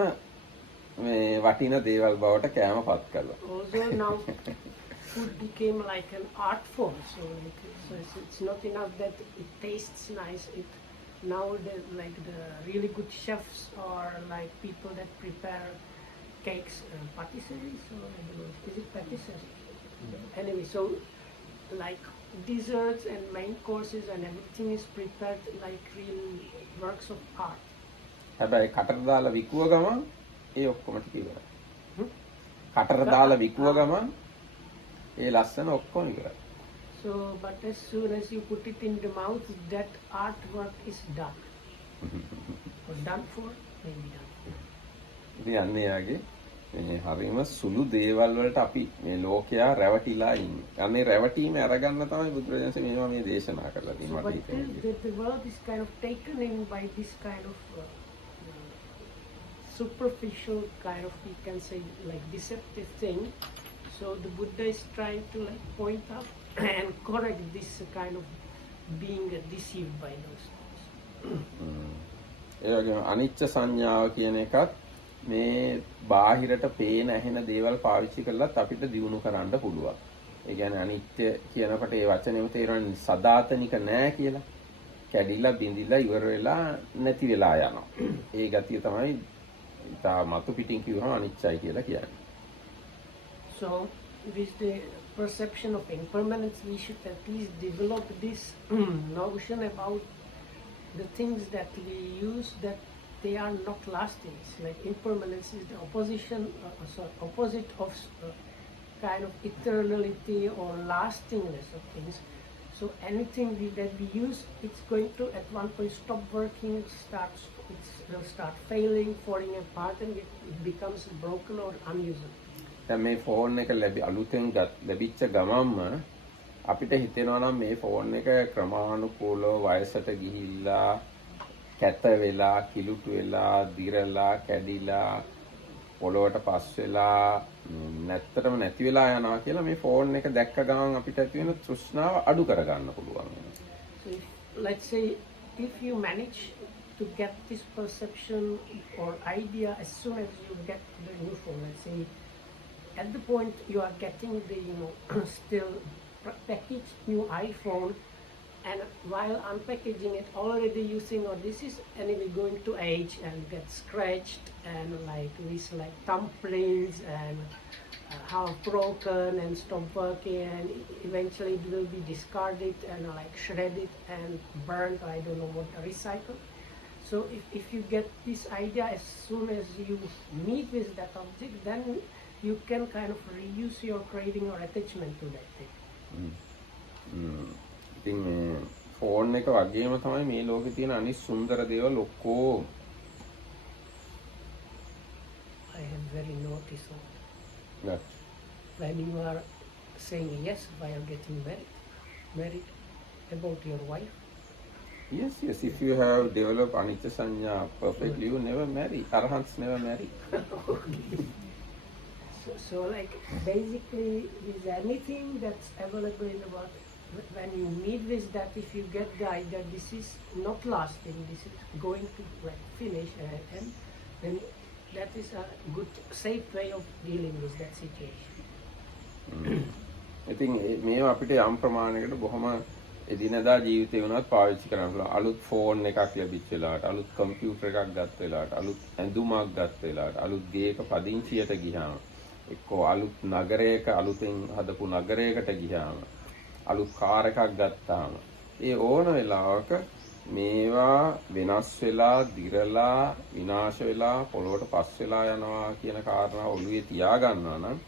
මේ වටින දේවල් බවට කෑමපත් කරලා. Also now food became like an art form. So it's not enough that it tastes nice. Now like the really good chefs are like people that prepare cakes, patisseries, or is it patisserie? Anyway, so like desserts and main courses and everything is prepared like real works of art. හැබැයි කටට දාලා විකුව ගමන් ඒ ඔක්කොම ටික ඉවරයි. කටට දාලා විකුව ගමන් ඒ ලස්සන ඔක්කොම ඉවරයි. So, but as soon as you put it in the mouth, that artwork is done. Or done for, maybe done. ඉතින් අන්න එයාගේ මේ හරිම සුළු දේවල් වලට අපි මේ ලෝකයා රැවටිලා ඉන්නේ. අනේ රැවටීම අරගන්න තමයි බුදුරජාණන්සේ මේවා මේ දේශනා කරලා So, තියෙන්නේ. but මට ඒක the world is kind of taken in by this kind of superficial kind of, we can say, like deceptive thing. So the Buddha is trying to like point out and correct this kind of being deceived by those things. ඒ වගේම අනිච්ච සංඥාව කියන එකත් මේ බාහිරට පේන ඇහෙන දේවල් පාවිච්චි කරලත් අපිට දියුණු කරන්න පුළුවන්. ඒ කියන්නේ අනිත්‍ය කියනකොට ඒ වචනේම තේරෙන්නේ සදාතනික නෑ කියලා. කැඩිලා බිඳිලා ඉවර වෙලා නැති වෙලා යනවා. ඒ ගතිය තමයි තා මතු පිටින් කියවම අනිච්චයි කියලා කියන්නේ. So with the perception of impermanence, we should at least develop this notion about the things that we use, that they are not lasting. It's like impermanence is the opposite of kind of eternality or lastingness of things. So anything that we use, it's going to at one point stop working, it will start failing, falling apart, and it becomes broken or unusable. දැන් මේ ෆෝන් එක අලුතෙන් ලැබිච්ච ගමන්ම අපිට හිතෙනවා නම් මේ ෆෝන් එක ක්‍රමානුකූලව වයසට ගිහිල්ලා කැත වෙලා කිලුටු වෙලා දිරලා කැඩිලා පොළොවට පස් වෙලා නැත්තටම නැති වෙලා යනවා කියලා මේ ෆෝන් එක දැක්ක ගමන් අපිට ඇති වෙන තෘෂ්ණාව අඩු කරගන්න පුළුවන්. So let's say if you manage to get this perception or idea as soon as you get the new phone, let's say at the point you are getting the still packaged new iPhone, and while unpackaging it already using, or this is anyway going to age and get scratched and like this like thumbprints and half broken and stop working, and eventually it will be discarded and like shredded and burnt, I don't know what, recycled. So if you get this idea as soon as you meet with that object, then you can kind of reduce your craving or attachment to that thing. ඉතින් මේ ෆෝන් එක වගේම තමයි මේ ලෝකේ තියෙන අනිත් සුන්දර දේවල් ඔක්කොම. I have very noticed Yeah. when you are saying yes while getting married about your wife. Yes. If you have developed anicca sanya perfectly, you never marry. Arhants never marry. So like basically with anything that's available in the world, when you meet with that, if you get the idea this is not lasting, this is going to like finish and then that is a good safe way of dealing with that situation. ඉතින් මේවා අපිට යම් ප්‍රමාණයකට බොහොම එදිනදා ජීවිතේ වුණත් පාවිච්චි කරන්න පුළුවන්. අලුත් ෆෝන් එකක් ලැබිච්ච වෙලාවට, අලුත් කම්පියුටර් එකක් ගත්ත වෙලාවට, අලුත් ඇඳුමක් ගත්ත වෙලාවට, අලුත් ගේක පදිංචියට ගියාම, එක්කෝ අලුත් නගරයක අලුතෙන් හදපු නගරයකට ගියාම, අලුත් කාර් එකක් ගත්තාම, ඒ ඕන වෙලාවක මේවා වෙනස් වෙලා, දිරලා, විනාශ වෙලා, පොළොවට පස් වෙලා යනවා කියන කාරණාව ඔළුවේ තියාගන්නවා නම්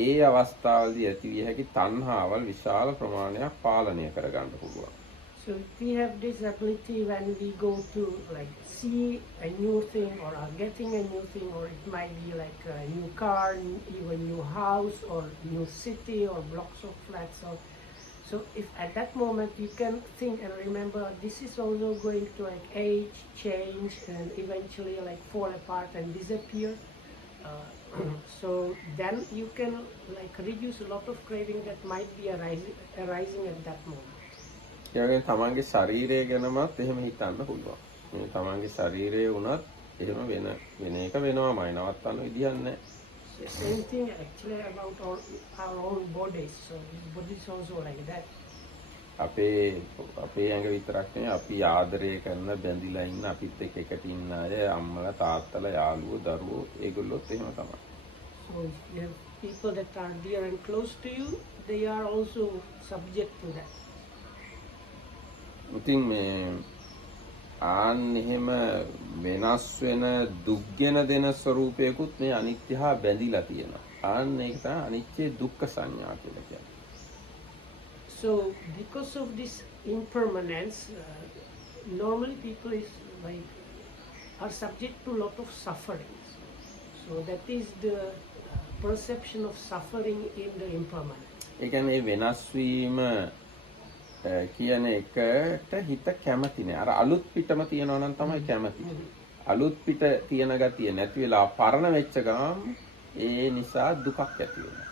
ඒ අවස්ථාවලදී ඇති විය හැකි තණ්හාවල් විශාල ප්‍රමාණයක් පාලනය කරගන්න පුළුවන්. So we have this ability when we go to like see a new thing or are getting a new thing, or it might be like a new car, even new house or new city or blocks of flats. Or so if at that moment you can think and remember this is also going to like age, change, and eventually like fall apart and disappear. So then you can like reduce a lot of craving that might be arising at that moment. ඒ වගේම තමන්ගේ ශරීරය ගැනමත් එහෙම හිතන්න පුළුවන්. මේ තමන්ගේ ශරීරය වුණත් එහෙම වෙන එක වෙනවමයි, නවත්තන්න විදියක් නැහැ. So same thing actually about our own bodies. So this body is also like that. අපේ ඇඟ විතරක් නෙවෙයි, අපි ආදරය කරන බැඳිලා ඉන්න අපිත් එකට ඉන්න අය, අම්මලා තාත්තලා යාළුවෝ දරුවෝ ඒගොල්ලොත් එහෙම තමයි. So if you have people that are dear and close to you, they are also subject to that. ඉතින් මේ ආන් එහෙම වෙනස් වෙන දුක්ගෙන දෙන ස්වરૂපයකුත් මේ අනිත්‍ය හා බැඳිලා තියෙනවා. ආන් ඒක තමයි අනිත්‍ය දුක්ඛ සංඥා කියලා කියන්නේ. So because of this impermanence, normally people are subject to a lot of sufferings. So that is the perception of suffering in the impermanent. ඒ කියන්නේ වෙනස් වීම කියන එකට හිත කැමති නෑ. අර අලුත් පිටම තියනවා නම් තමයි කැමති. අලුත් පිට තියන ගතිය නැති වෙලා පරණ වෙච්ච ගමන් ඒ නිසා දුකක් ඇති වෙනවා.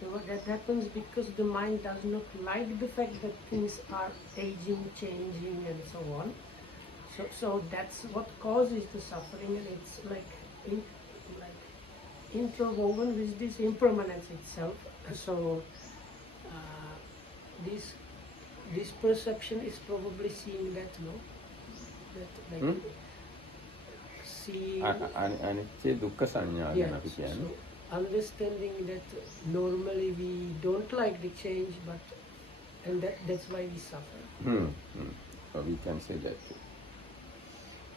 So that happens because the mind does not like the fact that things are aging, changing, and so on. So that's what causes the suffering, and it's like interwoven with this impermanence itself. So this perception is probably seeing that, no? That like seeing. අනිත්‍ය දුක්ඛ සංඥා ගැන අපි කියන්නේ. Understanding that normally we don't like the change, and that's why we suffer. So we can say that.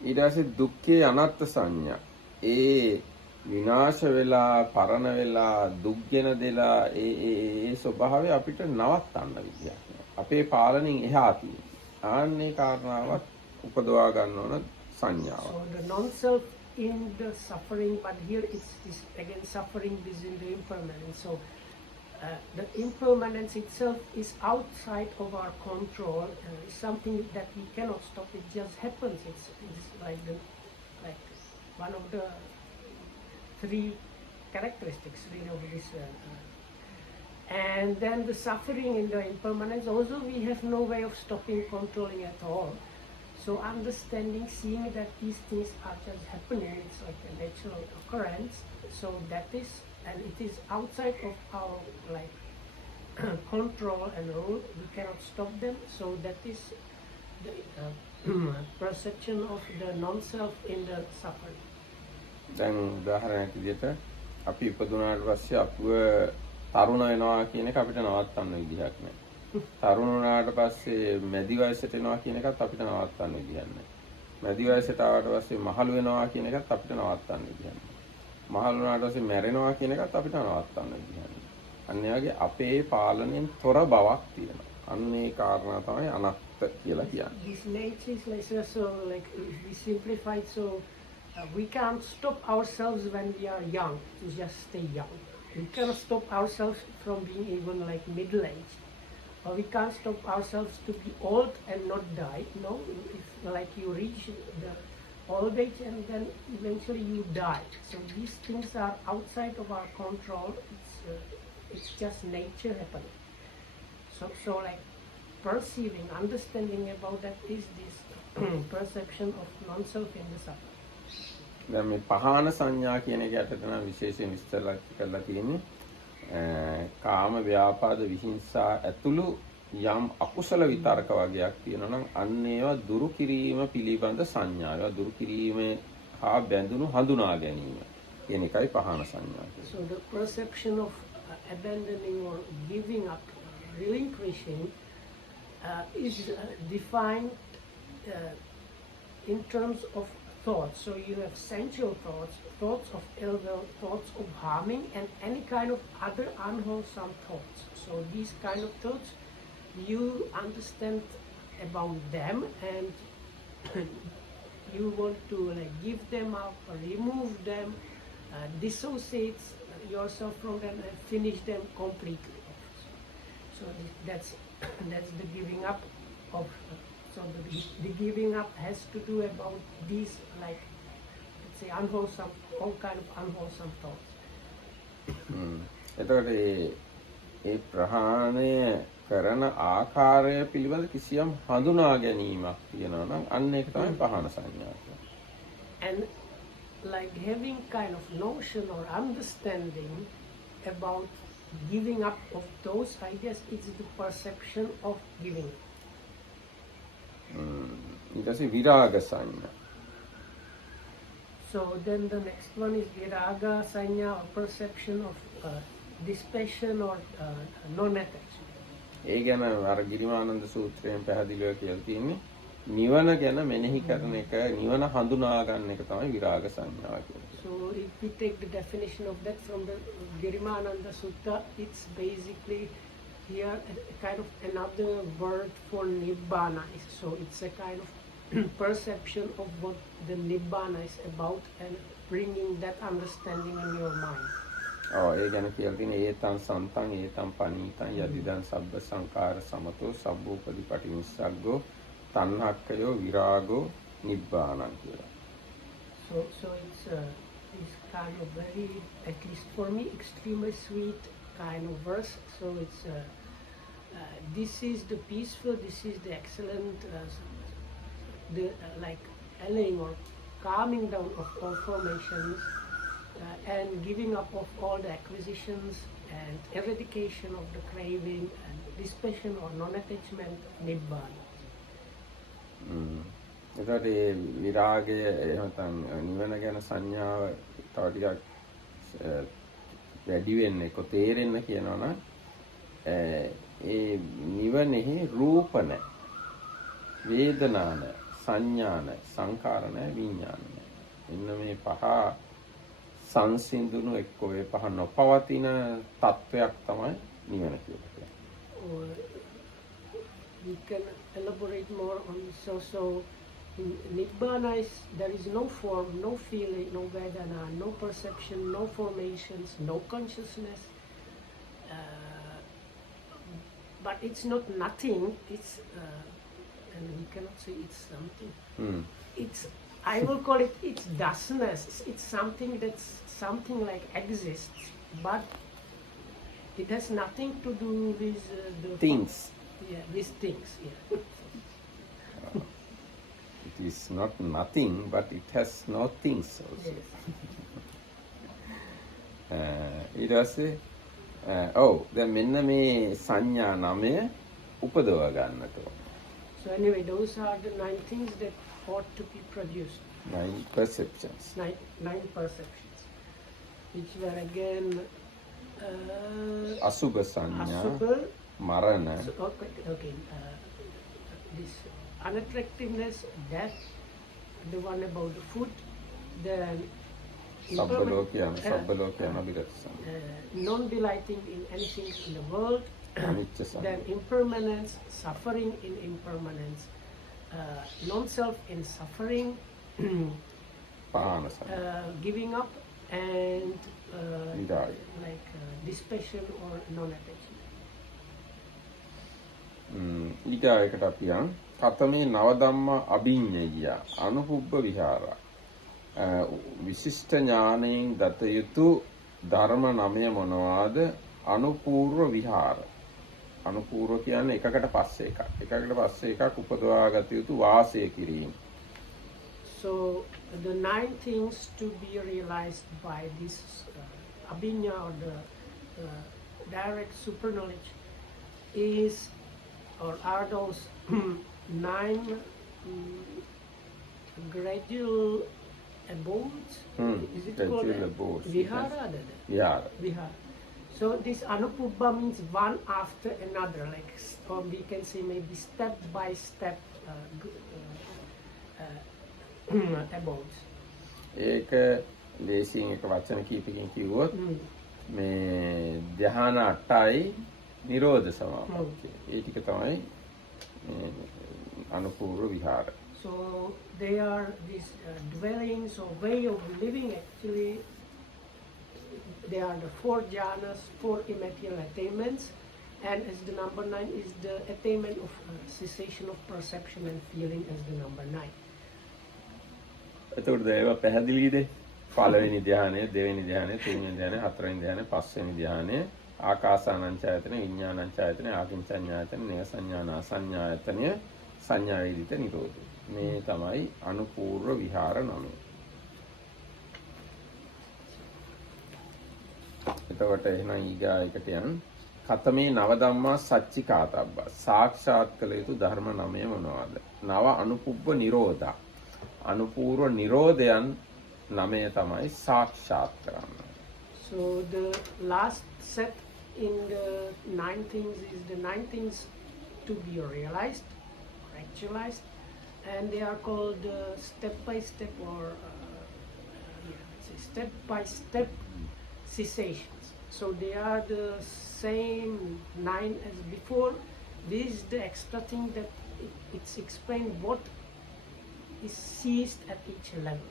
ඊට පස්සේ දුක්ඛේ අනාත්ම සංඥා. ඒ විනාශ වෙලා පරණ වෙලා දුක්ගෙන දෙලා ඒ ස්වභාවය අපිට නවත්තන්න විදියක් නෑ. අපේ පාලනයෙන් එහා තියෙන. ආන්නේ කාරණාවක් උපදවා ගන්න ඕන සංඥාවක්. So the non-self in the suffering, but here it's again suffering within the impermanence. So the impermanence itself is outside of our control. It's something that we cannot stop. It just happens. It's like one of the three characteristics of this. And then the suffering in the impermanence, also we have no way of stopping, controlling at all. So understanding, seeing that these things are just happening, it's like a natural occurrence. So that is, and it is outside of our like control and rule. We cannot stop them. So that is the perception of the non-self in the suffering. දැන් උදාහරණයක් විදිහට අපි ඉපදුනාට පස්සේ අපව තරුණ වෙනවා කියන එක අපිට නවත්තන්න විදිහක් නැහැ. තරුණ වුණාට පස්සේ මැදි වයසට එනවා කියන එකත් අපිට නවත්තන්න විදිහක් නැහැ. මැදි වයසට ආවට පස්සේ මහලු වෙනවා කියන එකත් අපිට නවත්තන්න විදිහක් නැහැ. මහලු වුණාට පස්සේ මැරෙනවා කියන එකත් අපිට නවත්තන්න විදිහක් නැහැ. අන්න ඒ වගේ අපේ පාලනයෙන් තොර බවක් තියෙනවා. අන්න ඒ කාරණා තමයි අනාත්ම කියලා කියන්නේ. This nature is like so like if we simplify it, so we can't stop ourselves when we are young to just stay young. We cannot stop ourselves from being even like middle-aged. Or we can't stop ourselves to be old and not die. No, if like you reach the old age and then eventually you die. So these things are outside of our control. It's just nature happening. So like perceiving, understanding about that is this perception of non-self in the suffering. දැන් මේ පහාන සංඥා කියන එක යටතේ නම් විශේෂයෙන් විස්තර කරලා තියෙන්නේ කාම ව්‍යාපාද විහිංසා ඇතුළු යම් අකුසල විතරක වගේක් තියෙනවා නම් අන්න ඒවා දුරු කිරීම පිළිබඳ සංඥා. ඒවා දුරු කිරීම හා බැඳුණු හඳුනා ගැනීම කියන එකයි පහාන සංඥා කියන්නේ. So the perception of abandoning or giving up, relinquishing is defined in terms of thoughts. So you have sensual thoughts, thoughts of ill will, thoughts of harming, and any kind of other unwholesome thoughts. So these kind of thoughts, you understand about them, and you want to like give them up, or remove them, dissociate yourself from them, and finish them completely. So that's the giving up of. So the giving up has to do about these, like, let's say, unwholesome, all kind of unwholesome thoughts. එතකොට ඒ ප්‍රහාණය කරන ආකාරය පිළිබඳ කිසියම් හඳුනා ගැනීමක් තියෙනවා නම් අන්න ඒක තමයි පහාන සංඥාව. And like having kind of notion or understanding about giving up of those ideas, it's the perception of giving up. ඊට පස්සේ විරාග සංඥා. So then the next one is viraga sanya, or perception of dispassion or non-attachment. ඒ ගැන අර ගිරිමානන්ද සූත්‍රයෙන් පැහැදිලිව කියලා තියෙන්නේ නිවන ගැන මෙනෙහි කරන එක, නිවන හඳුනා ගන්න එක තමයි විරාග සංඥාව කියන්නේ. So if we take the definition of that from the Girimananda Sutta, it's basically here a kind of another word for nibbana. So it's a kind of perception of what the nibbana is about, and bringing that understanding in your mind. ඒ ගැන කියලා තියෙන ඒතං සන්තං ඒතං පනීතං යදිදං සබ්බ සංඛාර සමතෝ සබ්බෝපදි පටිනිස්සග්ගෝ තණ්හක්ඛයෝ විරාගෝ නිබ්බානං කියලා. So it's kind of very, at least for me, extremely sweet kind of verse. So it's this is the peaceful, this is the excellent, like allaying or calming down of all formations and giving up of all the acquisitions and eradication of the craving and dispassion or non-attachment, nibbana. එතකොට මේ විරාගය එහෙම නිවන ගැන සංඥාව තව ටිකක් වැඩි වෙන්න එක තේරෙන්න කියනවනම් ඒ නිවනේ රූප නැහැ, වේදනා නැහැ, සංඥා නැහැ, සංකාර නැහැ, විඥාන නැහැ. එන්න මේ පහ සංසිඳුණු එක්ක ඒ පහ නොපවතින තත්වයක් තමයි නිවන කියන්නේ. Or we can elaborate more on this. So in nibbana is there is no form, no feeling, no vedana, no perception, no formations, no consciousness. But it's not nothing. It's and we cannot say it's something. It's, I will call it, it's dasness. It's something that's something like exists, but it has nothing to do with the Things. Yeah, with things. Yeah. It is not nothing, but it has no things also. Yes. ඊට පස්සේ දැන් මෙන්න මේ සංඥා නමය උපදව ගන්නට ඕන. So anyway, those are the 9 things that ought to be produced. 9 perceptions. Nine perceptions, which were again අසුභ සංඥා, asubha, මරණ, okay, this unattractiveness, death, the one about the food, then සබ්බලෝකයන් අභිරත සංඥා, non-delighting in anything in the world, අනිච්ච සංඥා, then impermanence, suffering in impermanence, non-self in suffering, පහන සංඥා, giving up, and විරාගය. like dispassion or non-attachment. ඊගායකට අපි යන් කතමේ නව ධම්ම අභිඤ්ඤය අනුපුබ්බ විහාර විශිෂ්ට ඥානයෙන් ගත යුතු ධර්ම නමය මොනවාද? අනුපූර්ව විහාර. අනුපූර්ව කියන්නේ එකකට පස්සේ එකක් උපදවා ගත යුතු වාසය කිරීම. So the 9 things to be realized by this abhinya or the direct super knowledge is or are those 9 gradual abodes. Is it called gradual abodes, vihara? විහාර. So this anupubba means one after another, like, or we can say maybe step by step abodes. ඒක ලේසියෙන් එක වචන කීපකින් කිව්වොත් මේ ධ්‍යාන 8යි නිරෝධ සමාපත්තිය. ඒ ටික තමයි මේ අනුපූර්ව විහාර. So they are these dwellings or way of living. Actually, they are the 4 jhanas, 4 immaterial attainments, and as the number 9 is the attainment of cessation of perception and feeling as the number 9. එතකොට ඒව පැහැදිලිද? පළවෙනි ධ්‍යානය, දෙවෙනි ධ්‍යානය, තුන්වෙනි ධ්‍යානය, හතරවෙනි ධ්‍යානය, පස්වෙනි ධ්‍යානය, ආකාසානංචායතන, විඥානංචායතන, ආකින්චඤ්ඤායතන, නේව සංඥාන අසඤ්ඤායතනය, සංඥා වේදිත නිරෝධය. මේ තමයි අනුපූර්ව විහාර නම. එතකොට එහෙනම් ඊගායකට යන් කතමේ නව ධම්මා සච්චිකාතබ්බා සාක්ෂාත් කළ යුතු ධර්ම නමය මොනවාද? නව අනුපුබ්බ නිරෝධා. අනුපූර්ව නිරෝධයන් නමය තමයි සාක්ෂාත් කරන්න. So the last set in the 9 things is the 9 things to be realized or actualized, and they are called step by step or step by step cessations. So they are the same 9 as before. This is the extra thing that it's explained what is ceased at each level.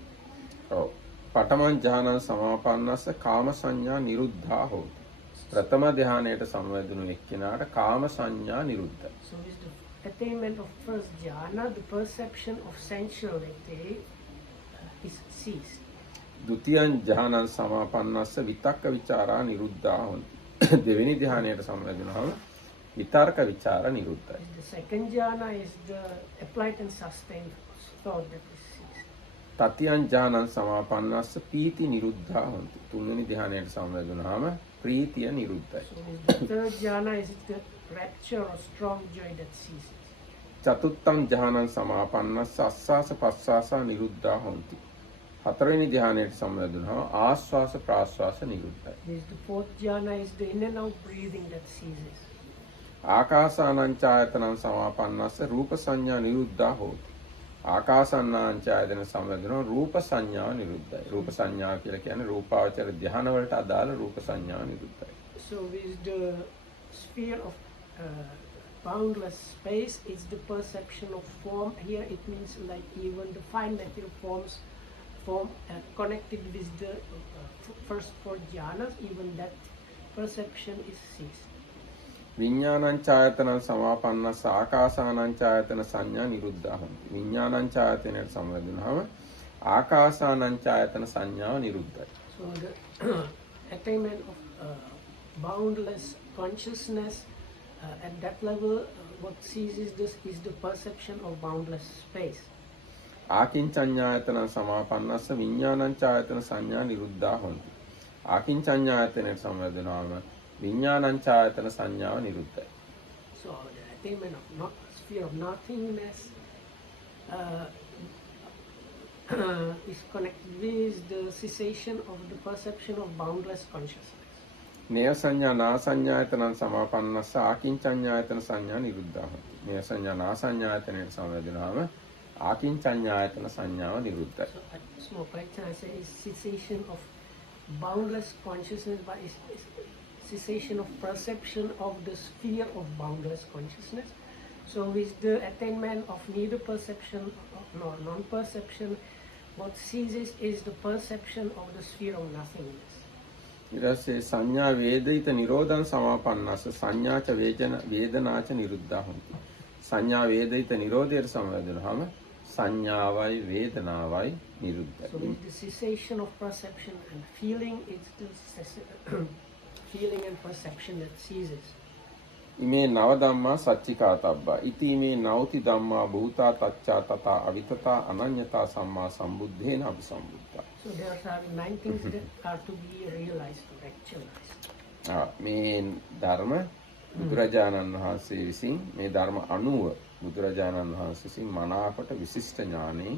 ඔව්. පඨමං ධානං සමාපන්නස්ස කාම සංඥා නිරුද්ධා හෝති. ප්‍රථම ධානයට සමවැදුණු එක්කිනාට කාම සංඥා නිරුද්ධයි. So with the attainment of first jhana, the perception of sensuality is ceased. ဒုတိယං ධානං සමාපන්නස්ස විතක්ක ਵਿਚාරා නිරුද්ධා හොಂತಿ. දෙවෙනි ධානයට සමවැදුණාම විතර්ක ਵਿਚාර නිරුද්ධයි. The second jhana is the applied and sustained thought that is ceased. තතියං ධානං සමාපන්නස්ස පීති නිරුද්ධා හොಂತಿ. තුන්වෙනි ධානයට සමවැදුණාම ප්‍රීතිය නිරුද්ධයි. So with the third jhana is the rapture or strong joy that ceases. චතුත්තං ධානං සමාපන්නස්ස අස්සාස පස්සාසා නිරුද්ධා හොಂತಿ. හතරවෙනි ධානයට සමවැදුණාම ආස්වාස ප්‍රාස්වාස නිරුද්ධයි. This the fourth jhana is the in and out breathing that ceases. ආකාසානං ඡායතනං සමාපන්නස්ස රූප සංඥා නිරුද්ධා හෝති. ආකාසානං ඡායතන සමවැදුණාම රූප සංඥා නිරුද්ධයි. රූප සංඥා කියලා කියන්නේ රූපාවචර ධාන වලට අදාළ රූප සංඥා නිරුද්ධයි. So with the sphere of boundless space, it's the perception of form. Here it means like even the fine material forms form connected with the first four jhanas, even that perception is ceased. විඥානං ඡායතනං සමාපන්නස්ස ආකාසානං ඡායතන සංඥා නිරුද්ධා හොಂತಿ. විඥානං ඡායතනයට සමවැදුණාම ආකාසානං ඡායතන සංඥාව නිරුද්ධයි. So the attainment of boundless consciousness at that level, what ceases this is the perception of boundless space. ආකින්චඤ්ඤායතනං සමාපන්නස්ස විඥානං ඡායතන සංඥා නිරුද්ධා හොಂತಿ. ආකින්චඤ්ඤායතනයට සමවැදුණාම විඥානං ඡායතන සංඥාව නිරුද්ධයි. So the attainment of not sphere of nothingness is connected with the cessation of the perception of boundless consciousness. නේව සංඥා නා සංඥායතනං සමාපන්නස්ස ආකින්චඤ්ඤායතන සංඥා නිරුද්ධා හොಂತಿ. නේව සංඥා නා සංඥායතනයට සමවැදුණාම ආකින්චඤ්ඤායතන සංඥාව නිරුද්ධයි. So a small correction I say is cessation of boundless consciousness, but is cessation of perception of the sphere of boundless consciousness. So with the attainment of neither perception nor non-perception, what ceases is the perception of the sphere of nothingness. ඊටසේ සංඥා වේදිත නිරෝධං සමාපන්නස්ස සංඥාච වේදනාච නිරුද්ධා හොಂತಿ. සංඥා වේදිත නිරෝධයට සමවැදුණාම සංඥාවයි වේදනාවයි නිරුද්ධයි. So with the cessation of perception and feeling, it's the feeling and perception that ceases. ඉමේ නව ධම්මා සච්චිකාතබ්බා. ඉති මේ නවති ධම්මා භූතා තච්චා තථා අවිතතා අනඤ්ඤතා සම්මා සම්බුද්ධේන අபிසම්බුද්ධා. So there are 9 things that are to be realized or actualized. මේ ධර්ම බුදුරජාණන් වහන්සේ විසින් මේ ධර්ම අනුව බුදුරජාණන් වහන්සේ විසින් මනාකොට විශිෂ්ට ඥානෙ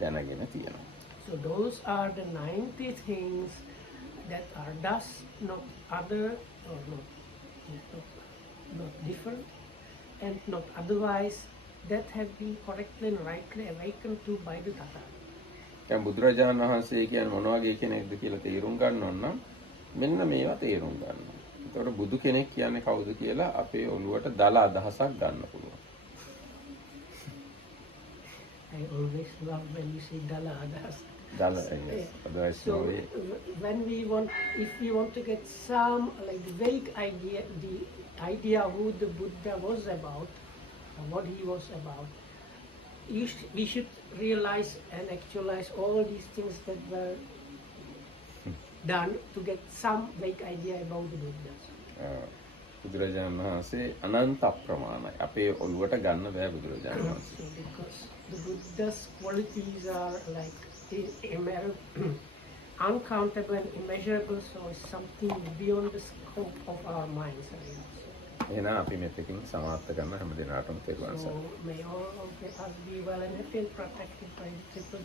දැනගෙන තියෙනවා. So those are the 90 things that are thus not other or not different and not otherwise that have been correctly and rightly awakened to by the Tathagata. දැන් බුදුරජාණන් වහන්සේ කියන්නේ මොන වගේ කෙනෙක්ද කියලා තේරුම් ගන්න ඕන නම් මෙන්න මේවා තේරුම් ගන්න. ඒතකොට බුදු කෙනෙක් කියන්නේ කවුද කියලා අපේ ඔළුවට දල අදහසක් ගන්න පුළුවන්. I always love when you say dala adas. Dala, yes. Otherwise, So no way. when if we want to get some like vague idea, the idea who the Buddha was about, or what he was about, we should realize and actualize all these things that were done to get some vague idea about the Buddha. බුදුරජාණන් වහන්සේ අනන්ත අප්‍රමාණයි. අපේ ඔළුවට ගන්න බෑ බුදුරජාණන් වහන්සේ. So because the Buddha's qualities are like uncountable and immeasurable, so it's something beyond the scope of our minds. එහෙනම් අපි මෙතකින් සමාප්ත කරන හැම දිනකටම තෙරුවන් සරණයි. So may all of us be well and happy and protected by the triple